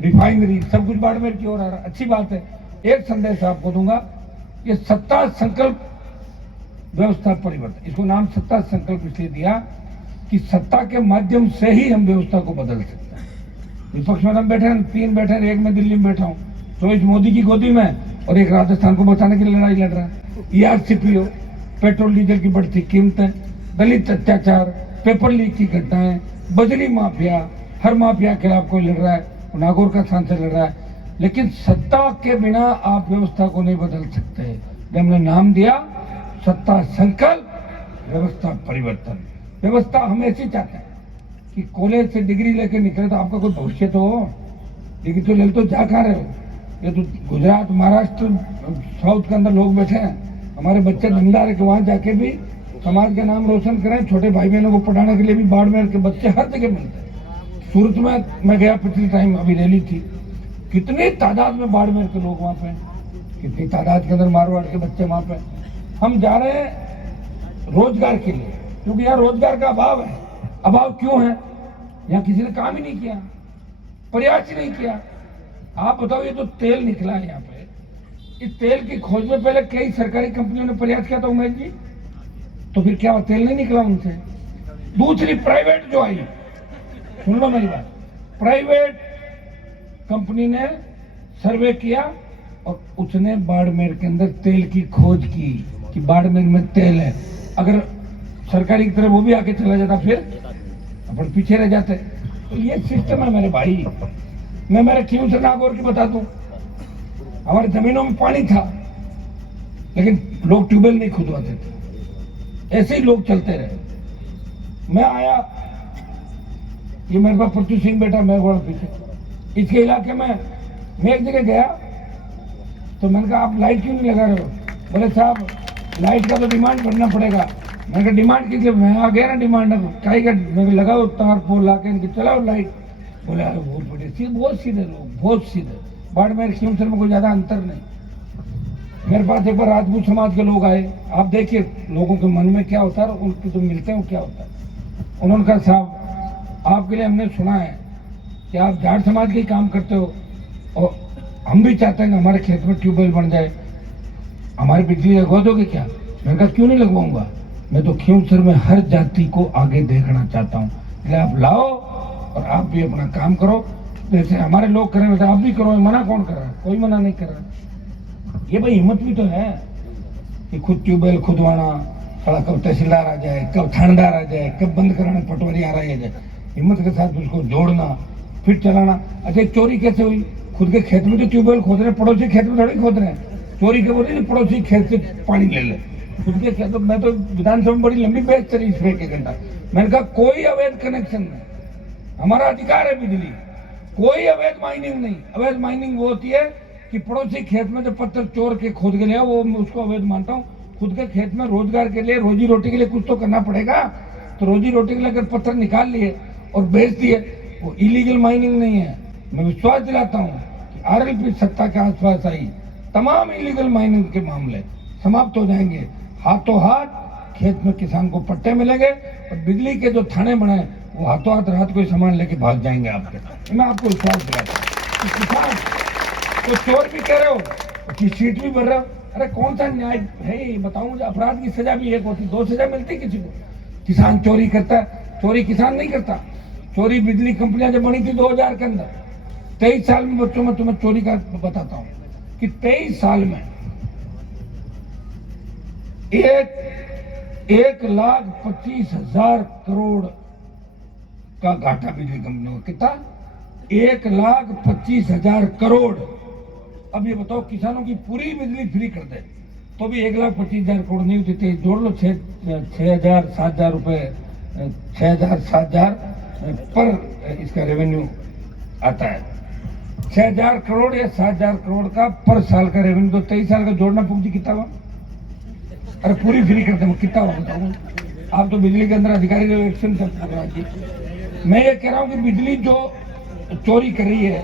रिफाइनरी, सब कुछ बाड़मेर की ओर आ रहा है, अच्छी बात है। एक संदेश आपको दूंगा, ये सत्ता संकल्प व्यवस्था परिवर्तन, इसको नाम सत्ता संकल्प इसलिए दिया कि सत्ता के माध्यम से ही हम व्यवस्था को बदल सकते हैं। विपक्ष में हम बैठे हैं, 3 बैठे हैं, एक में दिल्ली में बैठा हूँ, 24 मोदी की गोदी में, और एक राजस्थान को बचाने की लड़ाई लड़ रहा है। ERCPO, पेट्रोल डीजल की बढ़ती कीमतें, दलित अत्याचार, पेपर लीक की घटनाएं, बजरी माफिया, हर माफिया के खिलाफ कोई लड़ रहा है, नागौर का सांसद लड़ रहा है, लेकिन सत्ता के बिना आप व्यवस्था को नहीं बदल सकते। हमने नाम दिया सत्ता संकल्प व्यवस्था परिवर्तन। व्यवस्था हम ऐसी चाहते हैं कि कॉलेज से डिग्री लेके निकले तो आपका कोई भविष्य तो हो, डिग्री तो ले तो जा कहाँ रहे हो? ये तो गुजरात, महाराष्ट्र, साउथ के अंदर लोग बैठे हैं, हमारे बच्चे धंधार के वहाँ जाके भी समाज का नाम रोशन करें, छोटे भाई बहनों को पढ़ाने के लिए भी बाड़मेर के बच्चे हर जगह मिलते हैं। सूरत में मैं गया पिछले टाइम, अभी रैली थी, कितने तादाद में बाड़मेर के लोग वहां पे, कितनी तादाद के अंदर मारवाड़ के बच्चे वहां पे। हम जा रहे हैं रोजगार के लिए, क्योंकि यहाँ रोजगार का अभाव है। अभाव क्यों है? यहाँ किसी ने काम ही नहीं किया, प्रयास ही नहीं किया। आप बताओ, ये जो तेल निकला है यहाँ पे, इस तेल की खोज में पहले कई सरकारी कंपनियों ने प्रयास किया था उमेश जी, तो फिर क्या तेल नहीं निकला उनसे? दूसरी प्राइवेट जो आई, सुन लो मेरी बात, प्राइवेट कंपनी ने सर्वे किया और उसने बाड़मेर के अंदर तेल की खोज की कि बाड़मेर में तेल है। अगर सरकारी की तरफ वो भी आके चला जाता फिर अपन पीछे रह जाते। तो ये सिस्टम है मेरे भाई। मैं मेरे क्यों से नागौर की बता दूं, हमारे जमीनों में पानी था लेकिन लोग ट्यूबवेल नहीं खुदवाते थे, ऐसे ही लोग चलते रहे। मैं आया, ये मेरे पास प्रचुर सिंह बेटा मेघवाड़ा पीछे, इसके इलाके में मैं एक जगह गया तो मैंने कहा आप लाइट क्यों नहीं लगा रहे हो? बोले साहब लाइट का तो डिमांड करना पड़ेगा। मैंने कहा डिमांड किस लिए? मैं आ गया ना डिमांड, काई का मैं लगाओ तार पोल ला के चलाओ लाइट। बोले बहुत बड़े सीधे, बहुत सीधे लोग, बहुत सीधे। बाड़मेर खीमसर में कोई ज्यादा अंतर नहीं। मेरे पास एक बार राजपूत समाज के लोग आए, आप देखिए लोगों के मन में क्या होता है, उनके जो मिलते हैं वो क्या होता है। उन्होंने कहा साहब आपके लिए हमने सुना है कि आप जाट समाज के ही काम करते हो और हम भी चाहते हैं कि हमारे खेत में ट्यूबवेल बन जाए, हमारी बिजली लगवा दोगे क्या? मैंने कहा क्यों नहीं लगवाऊंगा, मैं तो खीमसर में हर जाति को आगे देखना चाहता हूँ, इसलिए आप लाओ और आप भी अपना काम करो, जैसे हमारे लोग करें वैसे आप भी करो। मना कौन कर रहा है? कोई मना नहीं कर रहा। ये भाई हिम्मत भी तो है कि खुद ट्यूबवेल खुदवाना, साला कब तहसीलदार आ जाए, कब थानेदार आ जाए, कब बंद कराने पटवारी आ रहा है, हिम्मत के साथ उसको जोड़ना फिर चलाना। अच्छा चोरी कैसे हुई? खुद के खेत में तो ट्यूबवेल खोद रहे, पड़ोसी खेत में थोड़ी खोद रहे हैं। चोरी के बोले पड़ोसी खेत से पानी ले ले, खुद के खेत। मैं तो विधानसभा में बड़ी लंबी बहस चली इस पे एक घंटा। मैंने कहा कोई अवैध कनेक्शन नहीं, हमारा अधिकार है बिजली, कोई अवैध माइनिंग नहीं। अवैध माइनिंग वो होती है कि पड़ोसी खेत में जो पत्थर चोर के खोद के लिया, वो उसको अवैध मानता हूँ। खुद के खेत में रोजगार के लिए, रोजी रोटी के लिए कुछ तो करना पड़ेगा, तो रोजी रोटी के लिए अगर पत्थर निकाल लिए और बेच दिए, वो इलीगल माइनिंग नहीं है। मैं विश्वास दिलाता हूँ कि आरएलपी सत्ता के आसपास आई तमाम इलीगल माइनिंग के मामले समाप्त हो जाएंगे। हाथों हाथ खेत में किसान को पट्टे मिलेंगे और बिजली के जो थाने बने वो हाथों हाथ रात को सामान लेके भाग जाएंगे आपके। मैं आपको विश्वास दिलाता हूँ। किसान तो चोर भी कह रहे हो, उसकी सीट भी भर रहे हो, अरे कौन सा न्याय है बताओ मुझे? अपराध की सजा भी एक होती, दो सजा मिलती किसी को। किसान चोरी करता है, चोरी किसान नहीं करता। चोरी बिजली कंपनियां जब बनी थी 2000 के अंदर, 23 साल में बच्चों में तुम्हें चोरी का बताता हूं कि 23 साल में 1,25,000 करोड़ का घाटा बिजली कंपनियों को। कितना? 1,25,000 करोड़। अब ये बताओ किसानों की पूरी बिजली फ्री कर दे तो भी 1,25,000 करोड़ नहीं होती थी। जोड़ लो 6,000 7,000 रुपए, 6,000 7,000 पर इसका रेवेन्यू आता है। 6,000 करोड़ या 7,000 करोड़ का पर साल का रेवेन्यू, तो 23 साल का जोड़ना पूछती कितना हुआ? अरे पूरी फ्री करते हैं कितना हुआ बताओ? आप तो बिजली के अंदर अधिकारी एक्शन सब। मैं ये कह रहा हूँ कि बिजली जो चोरी कर रही है,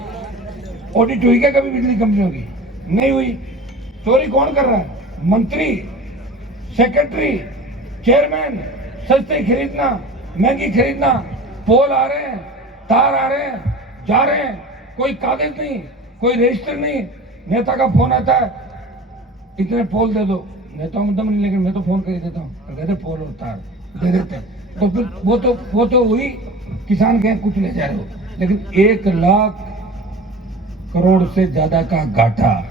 ऑडिट हुई क्या कभी बिजली कंपनियों की? नहीं हुई। चोरी कौन कर रहा है? मंत्री, सेक्रेटरी, चेयरमैन। सस्ते खरीदना, महंगी खरीदना, पोल आ रहे हैं, तार आ रहे हैं, जा रहे हैं, कोई कागज नहीं, कोई रजिस्टर नहीं। नेता का फोन आता है, इतने पोल दे दो। नेताओं में दम नहीं, लेकिन मैं तो फोन कर ही देता हूँ, कहते पोल और तार दे देते हैं। तो फिर वो तो हुई किसान के कुछ ले जा रहे हो, लेकिन 1,00,000 करोड़ से ज्यादा का घाटा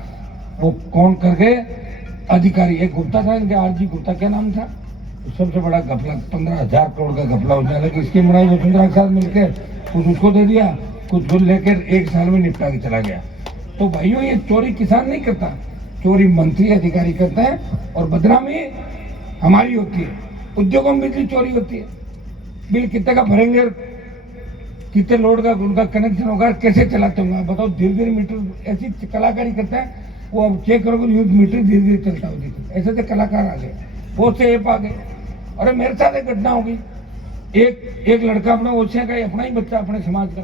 वो कौन कर गए? अधिकारी। एक गुप्ता था इनके, आरजी गुप्ता, क्या नाम था? सबसे बड़ा घपला, 15,000 करोड़ का घपला हो जाए। इसकी बनाई वसुंधरा के साथ मिलकर कुछ उसको दे दिया, कुछ लेकर 1 साल में निपटा के चला गया। तो भाइयों ये चोरी किसान नहीं करता, चोरी मंत्री अधिकारी करते हैं और बदनामी हमारी होती है। उद्योगों में बिजली चोरी होती है। बिल कितने का भरेंगे, कितने लोड का उनका कनेक्शन होगा, कैसे चलाते होंगे बताओ? धीरे धीरे मीटर, ऐसी कलाकारी करते हैं वो। अब चेक करोगे न्यूज मीटर धीरे धीरे चलता हो, देखो ऐसे तो कलाकार आ गए, बहुत से ऐप आ गए। अरे मेरे साथ एक घटना होगी, एक लड़का अपना ओछिया का, अपना ही बच्चा, अपने समाज का,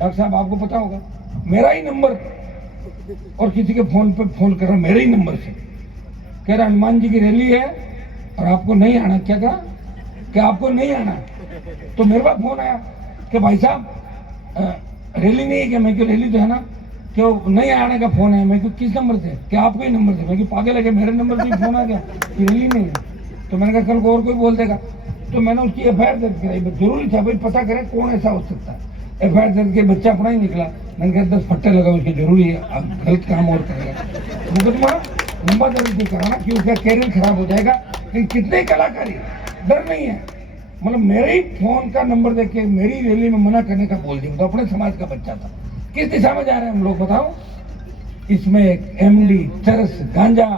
डॉक्टर साहब आपको पता होगा, मेरा ही नंबर और किसी के फोन पे फोन कर रहा मेरे ही नंबर से, कह रहा हनुमान जी की रैली है और आपको नहीं आना। क्या कहा कि आपको नहीं आना? तो मेरे पास फोन आया कि भाई साहब रैली नहीं है क्या? मैं क्यों रैली तो है ना, क्यों नहीं आने का फोन है? मैं क्यों किस नंबर से? क्या आपको ही नंबर से? मैं क्यों पागल है कि मेरे नंबर से फोन आ गया कि रैली नहीं है? तो मैंने कहा कल को और कोई बोल देगा। तो मैंने उसकी एफआईआर दर्ज कराई। जरूरी था भाई पता करें कौन ऐसा हो सकता है। एफआईआर दर्ज के बच्चा अपना ही निकला। मैंने कहा 10 फट्टे लगा उसके, जरूरी है अब गलत काम और करेगा। मुकदमा लंबा दर्ज नहीं कराना कि उसका कैरियर खराब हो जाएगा। लेकिन कितने कलाकारी, डर नहीं है। मतलब मेरे ही फोन का नंबर देख के मेरी रैली में मना करने का बोल दिया। तो अपने समाज का बच्चा था। किस दिशा में जा रहे हैं हम लोग बताओ? इसमें एमडी, चरस, गांजा,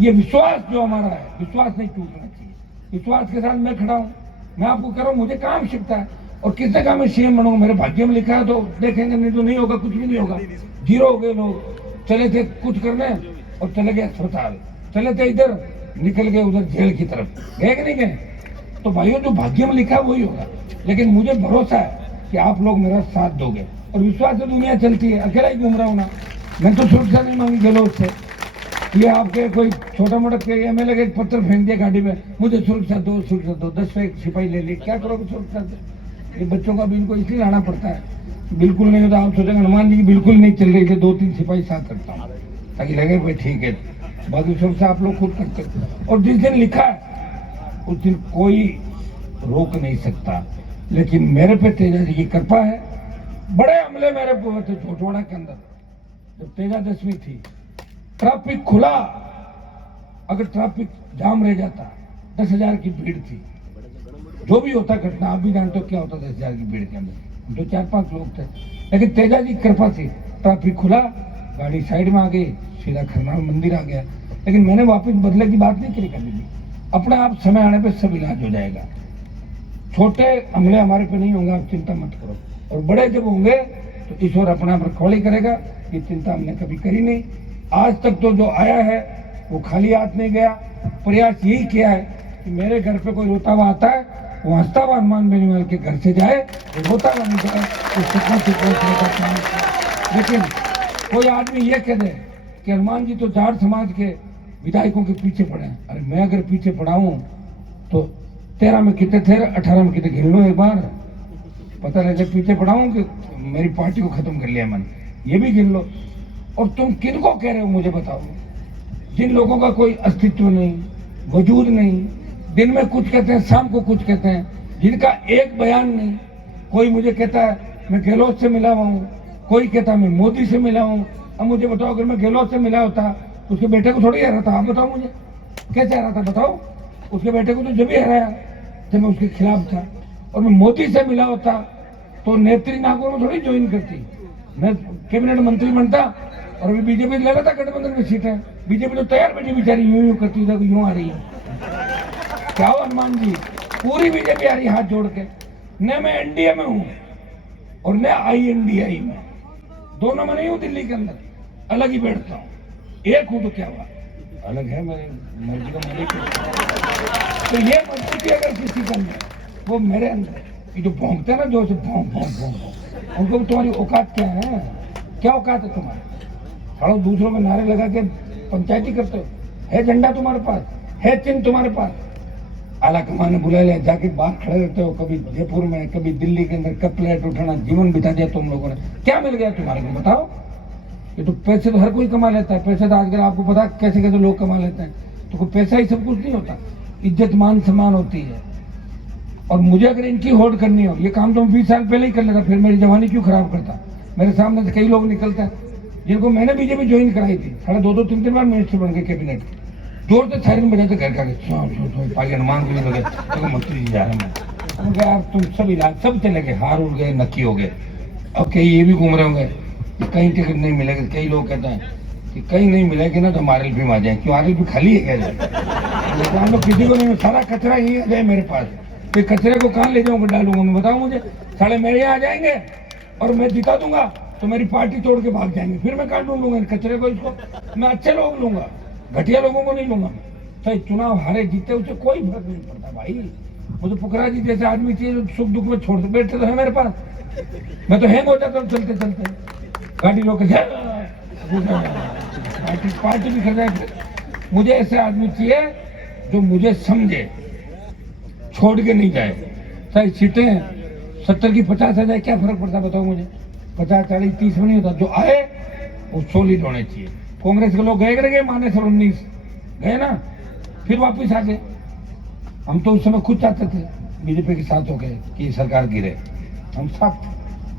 ये विश्वास जो हमारा है, विश्वास नहीं टूटना चाहिए। विश्वास के साथ मैं खड़ा हूँ। मैं आपको कह रहा हूँ मुझे काम शिखता है और किसने कहा मैं सीएम बनूंगा? मेरे भाग्य में लिखा है तो देखेंगे, नहीं तो नहीं होगा, कुछ भी नहीं होगा। जीरो हो गए लोग। चले थे कुछ करने और चले गए अस्पताल, चले थे इधर निकल गए उधर जेल की तरफ। गए कि नहीं गए? तो भाइयों जो भाग्य में लिखा है वही होगा। लेकिन मुझे भरोसा है कि आप लोग मेरा साथ दोगे और विश्वास से दुनिया चलती है। अकेला ही घूम रहा हूँ ना, मैं तो सुरक्षा नहीं मांगी गहलोत से। ये आपके कोई छोटा मोटा एमएलए का एक पत्र फेंक दिया गाड़ी में, मुझे सुरक्षा दो, सुरक्षा दो, 10 पे सिपाही ले ली। क्या करोगे सुरक्षा से? ये बच्चों का भी इनको इसलिए लाना पड़ता है। बिल्कुल नहीं होता आप सोचेंगे हनुमान जी की बिल्कुल नहीं चल रही थी, 2-3 सिपाही साथ रखता हूँ ताकि लगे भाई ठीक है। बाकी सुरक्षा आप लोग खुद करते। और जिस दिन लिखा है उस दिन कोई रोक नहीं सकता। लेकिन मेरे पे तेजा जी की कृपा है। बड़े हमले मेरे पे हुए थे छोटवाड़ा के अंदर जब तेजा दशमी थी। ट्रैफिक खुला, अगर ट्रैफिक जाम रह जाता, 10,000 की भीड़ थी। जो भी होता घटना आप भी जानते हो क्या होता 10,000 की भीड़ के अंदर। 2-4-5 लोग थे, लेकिन तेजा जी कृपा थी। ट्रैफिक खुला, गाड़ी साइड में आ गई, सीधा खरनाल मंदिर आ गया। लेकिन मैंने वापस बदले की बात नहीं करी कभी भी। अपने आप समय आने पे सब इलाज हो जाएगा। छोटे हमले हमारे पे नहीं होंगे, आप चिंता मत करो। और बड़े जब होंगे तो ईश्वर अपना रखवाली करेगा। ये चिंता हमने कभी करी नहीं। आज तक तो जो आया है वो खाली हाथ नहीं गया। प्रयास यही किया है कि मेरे घर पे कोई रोता हुआ आता है, वो हंसता हुआ हनुमान बेनीवाल के घर से जाए, वो रोता हुआ नहीं जाए। तो सपना से काम। लेकिन कोई आदमी ये कह दे कि हनुमान जी तो जाट समाज के विधायकों के पीछे पड़े हैं। अरे मैं अगर पीछे पड़ा हूं तो 13 में कितने थे, 18 में कितने, गिन लो एक बार, पता लगे पीछे पड़ा हूं कि मेरी पार्टी को खत्म कर लिया मैंने, ये भी गिन लो। और तुम किनको कह रहे हो मुझे बताओ? जिन लोगों का कोई अस्तित्व नहीं, वजूद नहीं, दिन में कुछ कहते हैं, शाम को कुछ कहते हैं, जिनका एक बयान नहीं। कोई मुझे कहता है मैं गहलोत से मिला हुआ हूँ, कोई कहता है मैं मोदी से मिला हूँ। अब मुझे बताओ अगर मैं गहलोत से मिला होता तो उसके बेटे को थोड़ी हरा था? आप बताओ मुझे कैसे हरा था? बताओ। उसके बेटे को तो जब ही हराया जब मैं उसके खिलाफ था। और मैं मोदी से मिला होता तो नेत्री नागौर में थोड़ी ज्वाइन करती, मैं कैबिनेट मंत्री बनता। और अभी बीजेपी ले रहा था गठबंधन में सीटें, बीजेपी तो तैयार बैठी बेचारी, यूं करती था, यूं आ रही है। क्या हो हनुमान जी, पूरी बीजेपी आ रही हाथ जोड़ के। न मैं एनडीए में हूं और न INDI में, दोनों में नहीं हूं। दिल्ली के अंदर अलग ही बैठता हूं। एक हूं तो क्या हुआ, अलग है, मेरे मर्जी का मालिक है। तो ये मजबूती अगर किसी के अंदर, वो मेरे अंदर है। ये जो भौंकते हैं ना, जो से भौंक भौंक भौंक, उनको तुम्हारी औकात क्या है? क्या औकात है तुम्हारी? खड़ो दूसरों में नारे लगा के पंचायती करते हो? है झंडा तुम्हारे पास? है चिन्ह तुम्हारे पास? आला कमान बुला लिया, जाके बाहर खड़े रहते हो, कभी जयपुर में, कभी दिल्ली के अंदर, कप प्लेट उठाना, जीवन बिता दिया तुम लोगों ने। क्या मिल गया तुम्हारे को बताओ? ये तो पैसे तो हर कोई कमा लेता है। पैसे तो आजकल आपको पता कैसे कैसे लोग कमा लेते हैं। तो कोई पैसा ही सब कुछ नहीं होता, इज्जत मान सम्मान होती है। और मुझे अगर इनकी होड़ करनी हो, ये काम तो 20 साल पहले ही कर लेता, फिर मेरी जवानी क्यों खराब करता? मेरे सामने से कई लोग निकलते हैं जिनको मैंने बीजेपी ज्वाइन कराई थी, 2.5-3 बार मिनिस्टर बन गए कैबिनेट। जोर से सायरन बजाते घर का पाली हनुमान को लगे तो मंत्री जी जा रहे हैं। यार तुम सब इलाज सब चले गए, हार उड़ गए, नक्की हो गए। अब कई ये भी घूम रहे होंगे कहीं टिकट नहीं मिलेगा। कई लोग कहते हैं कि कहीं नहीं मिलेगी ना तो हमारे RLP में आ जाए। क्यों RLP खाली है क्या? लेकिन हम लोग किसी को नहीं, सारा कचरा यही आ जाए मेरे पास। तो कचरे को कहाँ ले जाऊंगा, डालूंगा मैं? बताओ मुझे। साले मेरे यहाँ आ जाएंगे और मैं जिता दूंगा तो मेरी पार्टी तोड़ के भाग जाएंगे। फिर मैं कहाँ ढूंढूंगा कचरे को? इसको मैं अच्छे लोग लूंगा, घटिया लोगों को नहीं लूंगा। चाहे चुनाव हारे जीते उससे कोई फर्क नहीं पड़ता भाई। मुझे पुखरा जी जैसे आदमी चाहिए जो सुख दुख में छोड़ बैठते तो है मेरे पास। मैं तो हैंग हो जाता हूँ चलते चलते। गाड़ी रोक के पार्टी भी कर जाए। मुझे ऐसे आदमी चाहिए जो मुझे समझे, छोड़ के नहीं जाए। चाहे सीटें 70 की 50 आ जाए, क्या फर्क पड़ता बताओ मुझे। 50 40 30 में नहीं होता, जो आए वो सॉलिड होने चाहिए। कांग्रेस के लोग गए मानेसर 19 गए ना, फिर वापिस आ गए। हम तो उस समय खुद चाहते थे बीजेपी के साथ हो गए कि सरकार गिरे, हम साथ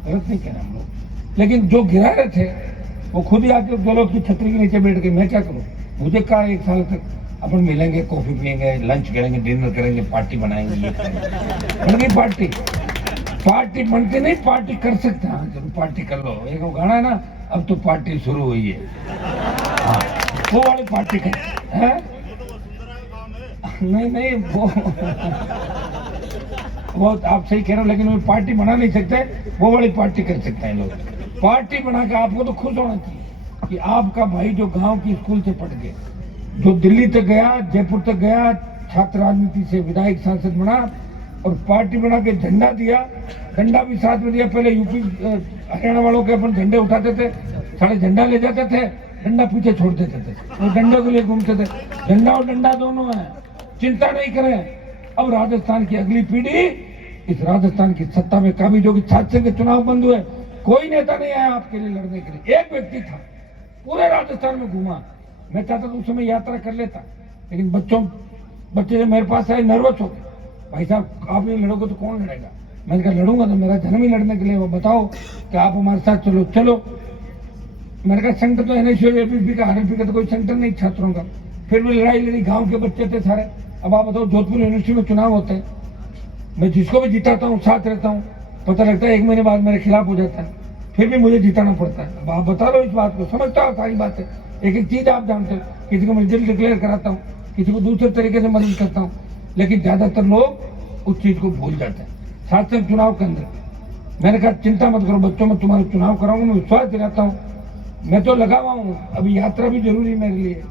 गलत नहीं कह रहे हम लोग, लेकिन जो गिरा रहे थे वो खुद ही आके गलत की छतरी के नीचे बैठ के मैं क्या करूं। मुझे कहा 1 साल तक अपन मिलेंगे, कॉफी पियेंगे, लंच करेंगे, डिनर करेंगे, पार्टी बनाएंगे, ये बन गई पार्टी। पार्टी बनती नहीं, पार्टी कर सकते हैं। जरूर पार्टी कर लो। एक वो गाना है ना, अब तो पार्टी शुरू हुई है, हाँ वो वाली पार्टी कर है? नहीं वो आप सही कह रहे हो, लेकिन वो पार्टी बना नहीं सकते, वो वाली पार्टी कर सकते हैं लोग। पार्टी बना के आपको तो खुश होना चाहिए कि आपका भाई जो गांव की स्कूल से पढ़ के, जो दिल्ली तक गया, जयपुर तक गया, छात्र राजनीति से विधायक सांसद बना और पार्टी बना के झंडा दिया, डंडा भी साथ में दिया। पहले यूपी हरियाणा वालों के अपन झंडे उठाते थे, साढ़े झंडा ले जाते थे, डंडा पीछे छोड़ देते थे, वो डंडे के लिए घूमते थे। झंडा और डंडा दोनों है, चिंता नहीं करें। अब राजस्थान की अगली पीढ़ी इस राजस्थान की सत्ता में काबिज होगी। छात्र के चुनाव बंद हुए, कोई नेता नहीं आया आपके लिए लड़ने के लिए। एक व्यक्ति था, पूरे राजस्थान में घूमा। मैं चाहता था उस समय यात्रा कर लेता, लेकिन बच्चे जब मेरे पास आए नर्वस हो गए, भाई साहब आप नहीं लड़ोगे तो कौन लड़ेगा। मैंने कहा लड़ूंगा तो मेरा जन्म ही लड़ने के लिए, वो बताओ कि आप हमारे साथ चलो। चलो मैंने कहा सेंटर तो NSU ABP का, RLP का तो कोई सेंटर नहीं छात्रों का। फिर भी लड़ाई लड़ी, गांव के बच्चे थे सारे। अब आप बताओ जोधपुर यूनिवर्सिटी में चुनाव होते हैं, मैं जिसको भी जिताता हूँ साथ रहता हूँ, पता लगता है 1 महीने बाद मेरे खिलाफ हो जाता है, फिर भी मुझे जिताना पड़ता है। अब आप बता लो इस बात को, समझता हो सारी बातें, एक एक चीज आप जानते हो। किसी को मैं रिजल्ट डिक्लेयर कराता हूँ, किसी को दूसरे तरीके से मदद करता हूँ, लेकिन ज्यादातर लोग उस चीज को भूल जाते हैं। साथ साथ चुनाव के अंदर मैंने कहा चिंता मत करो बच्चों, मैं तुम्हारे चुनाव कराऊंगा, मैं विश्वास दिलाता हूँ। मैं तो लगा हुआ हूँ। अभी यात्रा भी जरूरी मेरे लिए,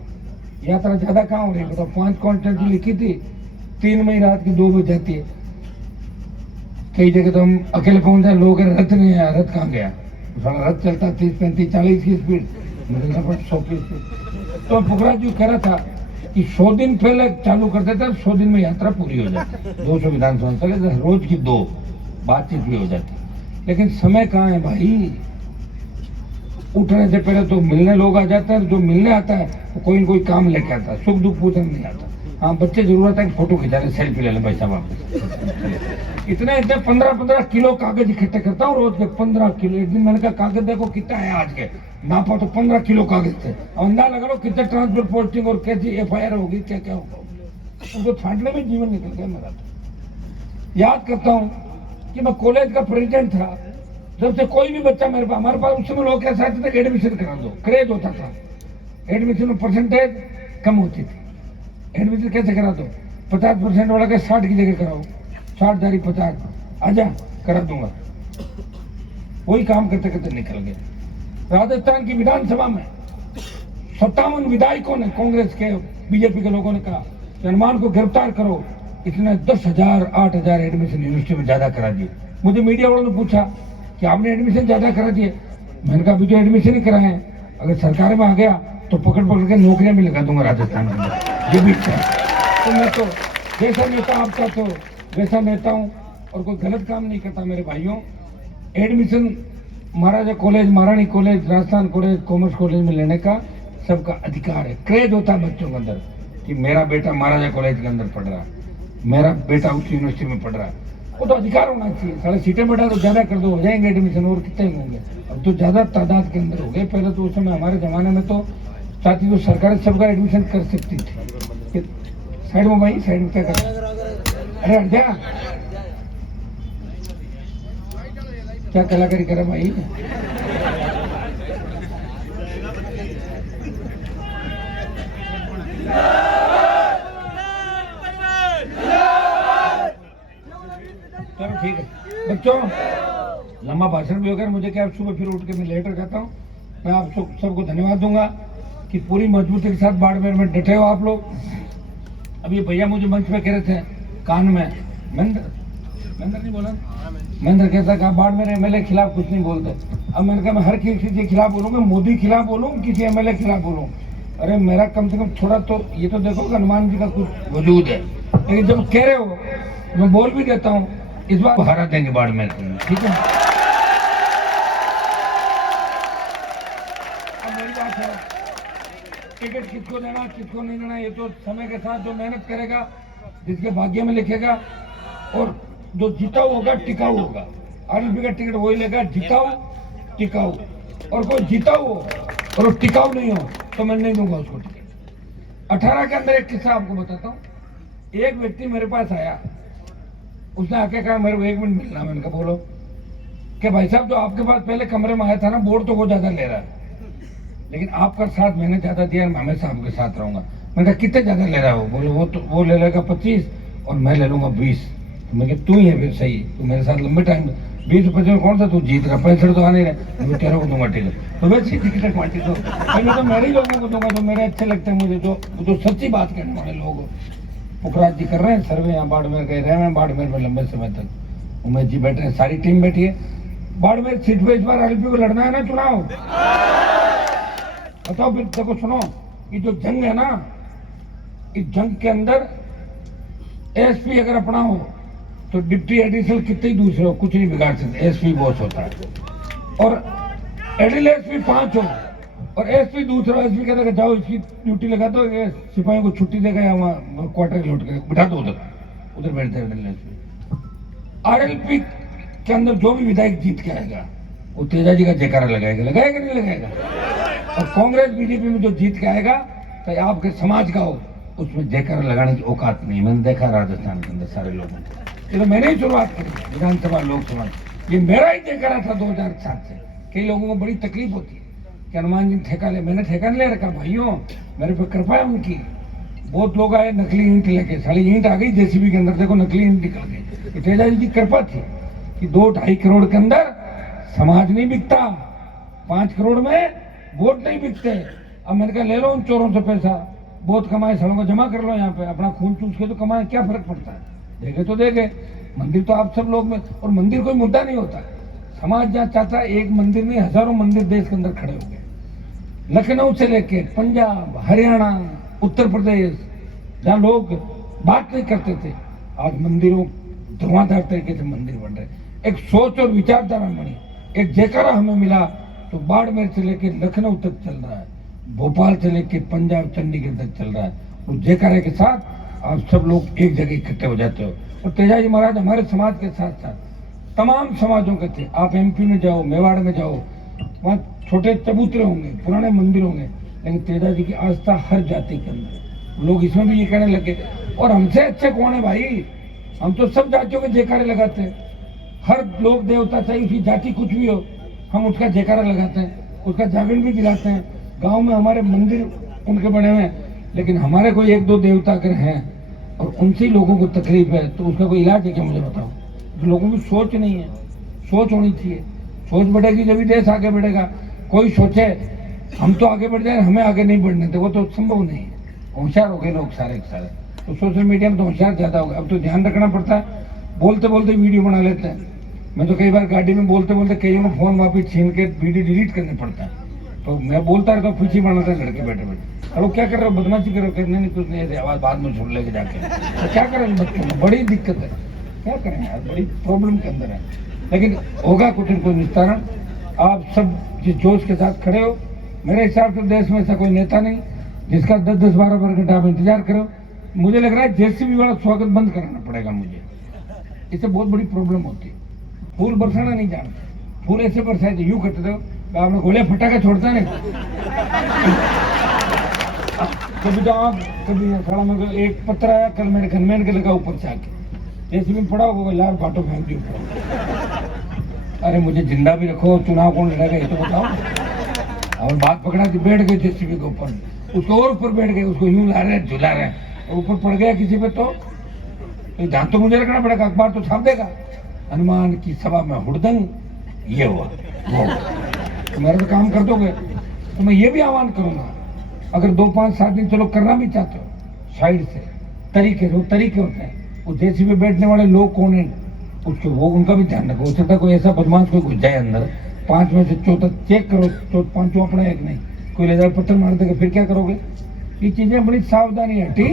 यात्रा ज्यादा कहाँ हो रही है बताओ। 5 कॉन्ट्रैक्ट लिखी थी, 3 मई रात की 2 बजे जाती है। कई जगह तो हम अकेले पहुंच जाए, लोग रथ नहीं आया, रथ कहाँ गया। रथ चलता 30 35 40 की स्पीड, 100 की स्पीड। तो पुखराज जी कह रहा था कि 100 दिन पहले चालू कर देते, 100 दिन में यात्रा पूरी हो जाती। 200 विधानसभा चले, रोज की 2 बातचीत भी हो जाती। लेकिन समय कहाँ है भाई। उठने से पहले तो मिलने लोग आ जाते हैं, जो मिलने आता है तो कोई न कोई काम लेके आता है, सुख दुख पूछने नहीं आता। हाँ बच्चे जरूरत है कि फोटो खिंचा ले, सेल्फी ले ले, पैसा वापस। इतने 15 किलो कागज इकट्ठे करता हूँ रोज के, 15 किलो। एक दिन मैंने कहा कागज देखो कितना है आज के, नापा तो 15 किलो कागज थे। अंदाजा लगा लो कितने ट्रांसफर पोस्टिंग और कैसी FIR होगी, क्या क्या होगा। उनको छांटने में जीवन निकल गया मेरा। तो याद करता हूँ कि मैं कॉलेज का प्रेसिडेंट था, जब से कोई भी बच्चा मेरे पास, हमारे पास उस समय लोग क्या चाहते थे कि एडमिशन करा दो, क्रेज होता था। एडमिशन में परसेंटेज कम होती थी, एडमिशन कैसे करा दो, 50% वाला के 60 की जगह कराओ, 60 जारी 50, आजा करा दूंगा। वही काम करते करते निकल गए। राजस्थान की विधानसभा में 57 विधायकों ने, कांग्रेस के बीजेपी के लोगों ने कहा कि हनुमान को गिरफ्तार करो। इसने 10,000 8,000 एडमिशन यूनिवर्सिटी में ज्यादा करा दिए। मुझे मीडिया वालों ने पूछा कि आपने एडमिशन ज्यादा करा दिए। मैंने कहा अभी तो एडमिशन ही कराए हैं, अगर सरकार में आ गया तो पकड़ के नौकरियां भी लगा दूंगा राजस्थान में, ये भी इच्छा है। तो मैं तो जैसा नेता आपका तो वैसा नेता हूँ और कोई गलत काम नहीं करता मेरे भाइयों। एडमिशन महाराजा कॉलेज, महारानी college, Rajasthan college, commerce college में लेने का सबका अधिकार है। क्रेज होता है बच्चों के अंदर कि मेरा बेटा महाराजा कॉलेज के अंदर पढ़ रहा है, मेरा बेटा उस यूनिवर्सिटी में पढ़ रहा है, वो तो अधिकार होना चाहिए। साढ़े सीटें बढ़ा तो ज्यादा कर दो, हो जाएंगे एडमिशन, और कितने होंगे। अब तो ज्यादा तादाद के अंदर हो गए। पहले तो उस समय हमारे जमाने में तो साथ ही तो सरकार सबका एडमिशन कर सकती थी। साइड में भाई, साइड में क्या कर, अरे हट जा, क्या कलाकारी करे भाई। चलो ठीक है बच्चों, लंबा भाषण भी होगा। मुझे क्या सुबह फिर उठ के मैं लेटर कहता हूँ। मैं आप सबको धन्यवाद दूंगा कि पूरी मजबूती के साथ बाड़मेर में डटे हो आप लोग। अब ये भैया मुझे मंच पे कह रहे थे कान में, महेंद्र नहीं बोला, महेंद्र कहता कि आप बाड़मेर एमएलए के खिलाफ कुछ नहीं बोलते। अब मैंने कहा मैं हर किसी के खिलाफ बोलूंगा, मोदी खिलाफ बोलूँ, किसी एमएलए के खिलाफ बोलूँ? अरे मेरा कम से कम थोड़ा तो ये तो देखो कि हनुमान जी का कुछ वजूद है। लेकिन जब कह रहे हो मैं बोल भी देता हूँ, इस बार हरा देंगे बाड़मेर, ठीक है? अब मेरी बात है, टिकट किसको देना किसको नहीं देना ये तो समय के साथ जो मेहनत करेगा, जिसके भाग्य में लिखेगा, और जो जिताऊ होगा टिकाऊ होगा। आरएलपी का टिकट वही लेगा जिताऊ टिकाऊ, और कोई जिताऊ हो और वो टिकाऊ नहीं हो तो मैं नहीं दूंगा उसको टिकट। 18 के अंदर एक किस्सा आपको बताता हूँ। एक व्यक्ति मेरे पास आया, उसने आके कहा मेरे को 1 मिनट मिलना। मैंने कहा बोलो। कि भाई साहब जो आपके पास पहले कमरे में आया था ना, बोर्ड तो वो ज्यादा ले रहा है, लेकिन आपका साथ मैंने ज्यादा दिया, मैं हमेशा आपके साथ रहूंगा। मैंने कहा कितने ज्यादा ले रहा हो? बोले वो तो वो ले लेगा 25 और मैं ले लूंगा 20। मैं कहा तू ही है फिर सही, तू मेरे साथ लंबे टाइम 20-25 में कौन सा तू जीत रहा, 65 तो आने रहे, मैं 13 को दूंगा टिकट। तो वैसे टिकट क्वांटी तो मैं तो मेरे ही लोगों को दूंगा जो मेरे अच्छे लगते हैं मुझे, जो सच्ची बात कहने वाले लोग। पुखराज जी कर रहे हैं सर्वे, यहाँ बाड़मेर गए रहे हैं, बाड़मेर में लंबे समय तक उमेश जी बैठे हैं, सारी टीम बैठी है। बाड़मेर सीट पे इस बार आरएलपी को लड़ना है ना चुनाव, बताओ फिर। देखो सुनो, ये जो जंग है ना, इस जंग के अंदर एसपी अगर अपना हो तो डिप्टी एडिशनल कितने ही दूसरे हो कुछ नहीं बिगाड़ सकते, एसपी बॉस होता है। और एडिशनल एसपी 5 हो और एसपी दूसरा, एसपी कहता है जाओ इसकी ड्यूटी लगा दो, ये सिपाहियों को छुट्टी देगा या वहाँ क्वार्टर लौट कर बिठा दो, उधर बैठते हैं एडिशनल एसपी। आरएलपी के अंदर जो भी विधायक जीत के आएगा वो तेजा जी का जयकारा लगाएगा, लगाएगा नहीं लगाएगा? और कांग्रेस बीजेपी में जो जीत के आएगा तो आपके समाज का हो, उसमें जयकारा लगाने की औकात नहीं। मैंने देखा राजस्थान के अंदर सारे लोगों को, ये तो मैंने ही शुरुआत करी विधानसभा लोकसभा, ये मेरा ही जयकारा था 2007 से। कई लोगों को बड़ी तकलीफ होती है कि हनुमान जी ठेका ले, मैंने ठेका नहीं ले रखा भाइयों, मेरे पे कृपा है उनकी। बहुत लोग आए नकली ईंट लेके, सारी ईंट आ गई जेसीबी के अंदर, देखो नकली ईंट निकल गई। तेजा जी की कृपा थी कि 2-2.5 करोड़ के अंदर समाज नहीं बिकता, 5 करोड़ में वोट नहीं बिकते। अब मैंने कहा ले लो उन चोरों से पैसा, बहुत कमाए, सालों को जमा कर लो यहाँ पे, अपना खून चूस के तो कमाए, क्या फर्क पड़ता है? देखे तो देखे, मंदिर तो आप सब लोग में, और मंदिर कोई मुद्दा नहीं होता। समाज जहाँ चाहता है, एक मंदिर नहीं हजारों मंदिर देश के अंदर खड़े हो गए। लखनऊ से लेके पंजाब, हरियाणा, उत्तर प्रदेश, जहाँ लोग बात नहीं करते थे, आज मंदिरों धुआंधार तरीके से मंदिर बन रहे। एक सोच और विचारधारा बनी, एक जयकारा हमें मिला तो बाड़मेर से लेके लखनऊ तक चल रहा है, भोपाल से लेके पंजाब चंडीगढ़ तक चल रहा है। उस जयकारे के साथ आप सब लोग एक जगह इकट्ठे हो जाते हो। और तेजाजी महाराज हमारे समाज के साथ साथ तमाम समाजों के थे। आप एमपी में जाओ, मेवाड़ में जाओ, वहाँ छोटे चबूतरे होंगे, पुराने मंदिर होंगे, लेकिन तेजाजी की आस्था हर जाति के अंदर। लोग इसमें भी ये कहने लगे, और हमसे अच्छे कौन है भाई, हम तो सब जातियों के जयकारे लगाते हैं। हर लोग देवता चाहे उसकी जाति कुछ भी हो, हम उसका जयकारा लगाते हैं, उसका जागरण भी दिलाते हैं। गांव में हमारे मंदिर उनके बने हुए हैं, लेकिन हमारे कोई 1-2 देवता अगर हैं और उनसे लोगों को तकलीफ है तो उसका कोई इलाज है क्या? मुझे बताओ। तो लोगों की सोच नहीं है, सोच होनी चाहिए। सोच बढ़ेगी जब भी देश आगे बढ़ेगा। कोई सोचे हम तो आगे बढ़ जाए, हमें आगे नहीं बढ़ने दे, वो तो संभव नहीं है। होशियार हो गए लोग सारे के सारे, तो सोशल मीडिया में तो होशियार ज्यादा हो गए। अब तो ध्यान रखना पड़ता है, बोलते बोलते वीडियो बना लेते हैं। मैं तो कई बार गाड़ी में बोलते बोलते कईयों को फोन वापिस छीन के वीडियो डिलीट करने पड़ता है। तो मैं बोलता रहता हूँ, पीछे बनाता है लड़के बैठे बैठे, अरे क्या कर रहे हो, बदमाशी कर रहे हो? कहते नहीं कुछ नहीं, ऐसे आवाज बाद में सुन लेके जाके। तो क्या करें बच्चों में, बड़ी दिक्कत है, क्या करें यार, बड़ी प्रॉब्लम के अंदर है। लेकिन होगा कुछ न कुछ निस्तारण। आप सब जिस जोश के साथ खड़े हो, मेरे हिसाब से देश में ऐसा कोई नेता नहीं जिसका 10-12 घंटा आप इंतजार करो। मुझे लग रहा है जेसीबी वाला स्वागत बंद कराना पड़ेगा मुझे, इससे बहुत बड़ी प्रॉब्लम होती है। फूल बरसाना नहीं जानते, फूल ऐसे बरसाए थे, यूं करते थे, आपने गोलियां फटाके छोड़ता है ना। कभी तो आप कभी खड़ा में एक पत्थर आया कल मेरे घनमैन के लगा ऊपर से आके, जैसे भी पड़ा होगा यार बाटो फेंक दी ऊपर। अरे मुझे जिंदा भी रखो, चुनाव कौन लड़ेगा ये तो बताओ। और बात पकड़ा कि बैठ गए जेसीबी के ऊपर, उसको और ऊपर बैठ गए, उसको यूं ला रहे हैं, झुला रहे हैं, और ऊपर पड़ गया किसी पे तो ध्यान तो मुझे रखना पड़ेगा, अखबार तो छाप देगा। हनुमान की सभा में हुड़दंग, ये हुआ वो, तो मेरा तो काम कर दोगे। तो मैं ये भी आह्वान करूंगा, अगर 2-5-7 दिन चलो करना भी चाहते हो, साइड से तरीके होते हैं। वो जेसीबी बैठने वाले लोग कौन है, उसके वो उनका भी ध्यान रखो। हो सकता है कोई ऐसा बदमाश कोई घुस जाए अंदर, 5 में से चौथा चेक करो, तो 5 अपना एक नहीं, कोई ले जाए पत्थर मार देगा, फिर क्या करोगे? ये चीजें बड़ी सावधानी हटी,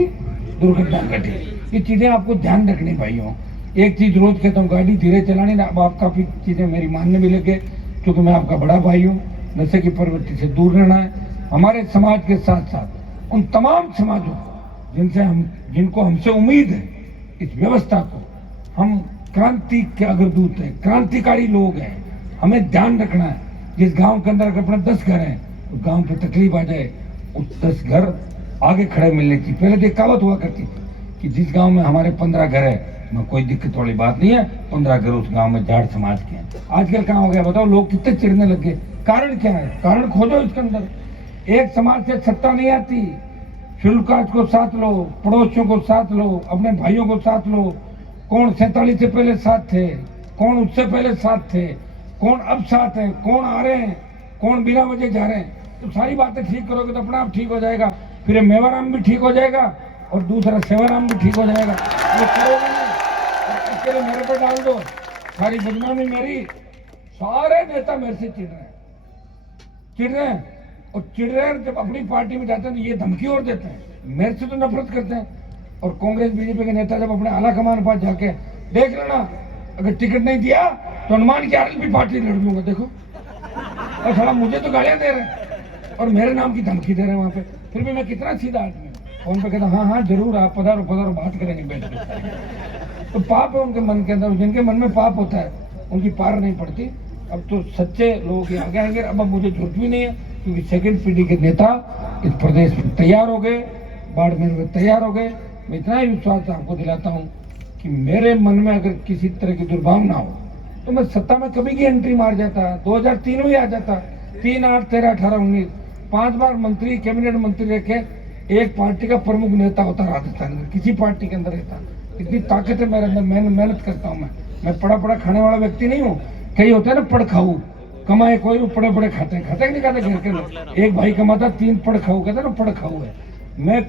दुर्घटना घटी। ये चीजें आपको ध्यान रखनी भाइयों। एक चीज रोज कहता हूँ, गाड़ी धीरे चलानी ना। अब आप काफी चीजें मेरी मानने भी लगे, क्योंकि मैं आपका बड़ा भाई हूँ। नशे की प्रवृत्ति से दूर रहना है। हमारे समाज के साथ साथ उन तमाम समाजों जिनको हमसे उम्मीद है, इस व्यवस्था को, हम क्रांति के अग्रदूत हैं, क्रांतिकारी लोग हैं, हमें ध्यान रखना है। जिस गांव के अंदर अगर अपने 10 घर हैं, उस गांव पे तकलीफ आ जाए, उस 10 घर आगे खड़े मिलने की। पहले तो कहावत हुआ करती थी कि जिस गांव में हमारे 15 घर है, में कोई दिक्कत वाली बात नहीं है, 15 घर उस गांव में जाट समाज के हैं। आजकल कहाँ हो गया बताओ? लोग कितने चिढ़ने लगे। कारण क्या है? कारण खोजो इसके अंदर। एक समाज से सत्ता नहीं आती। शेड्यूल कास्ट को साथ लो, पड़ोसियों को साथ लो, अपने भाइयों को साथ लो। कौन 47 से पहले साथ थे, कौन उससे पहले साथ थे, कौन अब साथ है, कौन आ रहे हैं, कौन बिना वजह जा रहे हैं। तो सारी बातें ठीक करोगे तो अपना आप ठीक हो जाएगा। फिर मेवाराम भी ठीक हो जाएगा और दूसरा सेवाराम भी ठीक हो जाएगा। ये करोगे नहीं, इसके लिए मेरे पर डाल दो, सारी बदनामी मेरी। सारे नेता मेरे से चिढ़ रहे हैं और चिढ़ रहे हैं। जब अपनी पार्टी में जाते हैं तो ये धमकी और देते हैं, मेरे से तो नफरत करते हैं। और कांग्रेस बीजेपी के नेता जब अपने आला कमान पास जाके देख लेना, अगर टिकट नहीं दिया तो अनुमान की आरएलपी पार्टी लड़ लूंगा, देखो। और थोड़ा मुझे तो गालियां दे रहे हैं और मेरे नाम की धमकी दे रहे हैं वहां पे। फिर भी मैं कितना सीधा आदमी हूँ, फोन पे कहता हाँ हाँ जरूर आप पधारो पधारो, बात करेंगे बैठ के। तो पाप है उनके मन के अंदर, जिनके मन में पाप होता है उनकी पार नहीं पड़ती। अब तो सच्चे लोग आगे आएंगे। अब मुझे जरूरत भी नहीं है, क्योंकि सेकंड पीढ़ी के नेता इस प्रदेश में तैयार हो गए, बाड़मेर में तैयार हो गए। मैं इतना ही विश्वास आपको दिलाता हूँ कि मेरे मन में अगर किसी तरह की दुर्भावना हो तो मैं सत्ता में कभी की एंट्री मार जाता, 2003 में आ जाता। 3, 8, 13, 18, 19 5 बार मंत्री, कैबिनेट मंत्री रखे, एक पार्टी का प्रमुख नेता होता राजस्थान में, किसी पार्टी के अंदर रहता। इतनी ताकत है मेरे अंदर, मेहनत करता हूँ मैं पड़ा खाने वाला व्यक्ति नहीं हूँ। कई होते हैं ना पड़ खाऊ, कमाए कोई, पड़े खाते नहीं खाते घर के लोग। एक भाई कमाता 3 पड़ खाऊ, कहते ना पड़ खाऊ है। मैं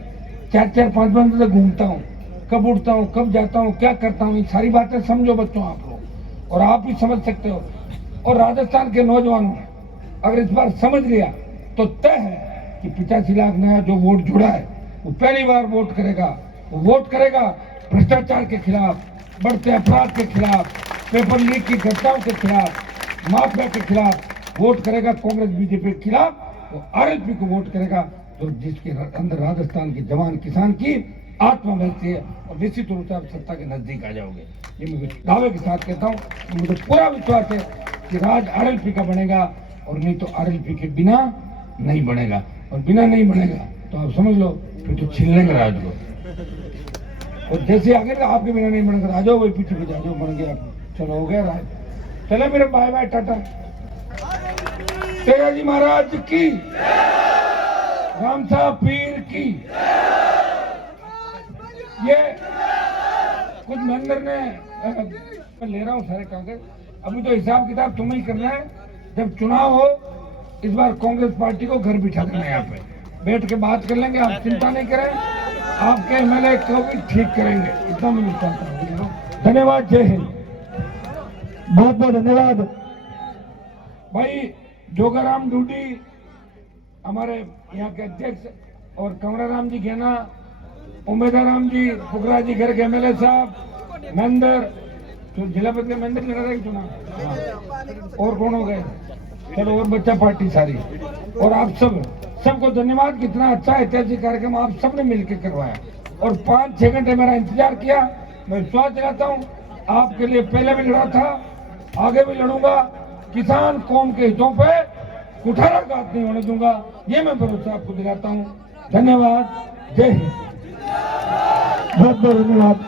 4-4, 5 घंटे घूमता हूँ, कब उठता हूँ, कब जाता हूँ, क्या करता हूँ, ये सारी बातें समझो बच्चों आप लोग, और आप भी समझ सकते हो। और राजस्थान के नौजवानों ने अगर इस बार समझ लिया तो तय है कि 85 लाख नया जो वोट जुड़ा है वो पहली बार वोट करेगा। वो वोट करेगा भ्रष्टाचार के खिलाफ, बढ़ते अपराध के खिलाफ, पेपर लीक की घटनाओं के खिलाफ, माफिया के खिलाफ वोट करेगा। कांग्रेस बीजेपी के खिलाफ वो आरएलपी को वोट करेगा, तो जिसके अंदर राजस्थान के जवान किसान की आत्मा बहती है। और निश्चित रूप से आप सत्ता के नजदीक आ जाओगे, ये मैं दावे के साथ कहता हूँ। मुझे पूरा विश्वास है कि राज आरएलपी का बनेगा, और नहीं तो आरएलपी के बिना नहीं बनेगा। और बिना नहीं बनेगा तो आप समझ लो फिर तो छीन लेंगे राज को। और जैसे आगे ना आपके बिना नहीं बनेगा, राजो वही पीछे पीछे आ जाओ, बन गया। चलो हो गया राज, चले मेरे बाय बाय टाटा। तेरा जी महाराज की, राम साहब पीर की। ये कुछ मेंबर ने, मैं ले रहा हूँ सारे कागज, अभी तो हिसाब किताब तुम्हें ही करना है। जब चुनाव हो इस बार कांग्रेस पार्टी को घर बिठा देना, यहाँ पे बैठ के बात कर लेंगे, आप चिंता नहीं करें। आपके एमएलए को भी ठीक करेंगे, इतना मैं चाहता हूँ। धन्यवाद, जय हिंद, बहुत बहुत धन्यवाद। भाई जोगाराम डूडी हमारे यहाँ के अध्यक्ष, और कमराराम जी घेना, उमेदाराम जी फुकरा जी घर के एमएलए साहब, महेंद्र तो जिला पद के महेंद्र लगा रहे चुनाव, और कौन हो गए, चलो और बच्चा पार्टी सारी। और आप सबको धन्यवाद। कितना अच्छा ऐतिहासिक कार्यक्रम आप सबने मिलकर करवाया, और 5-6 घंटे मेरा इंतजार किया। मैं विश्वास दिलाता हूँ आपके लिए पहले भी लड़ा था, आगे भी लड़ूंगा। किसान कौम के हितों पे कुठाराघात नहीं होने दूंगा, ये मैं भरोसा आपको दिलाता हूँ। धन्यवाद, जय हिंद, बहुत बहुत धन्यवाद।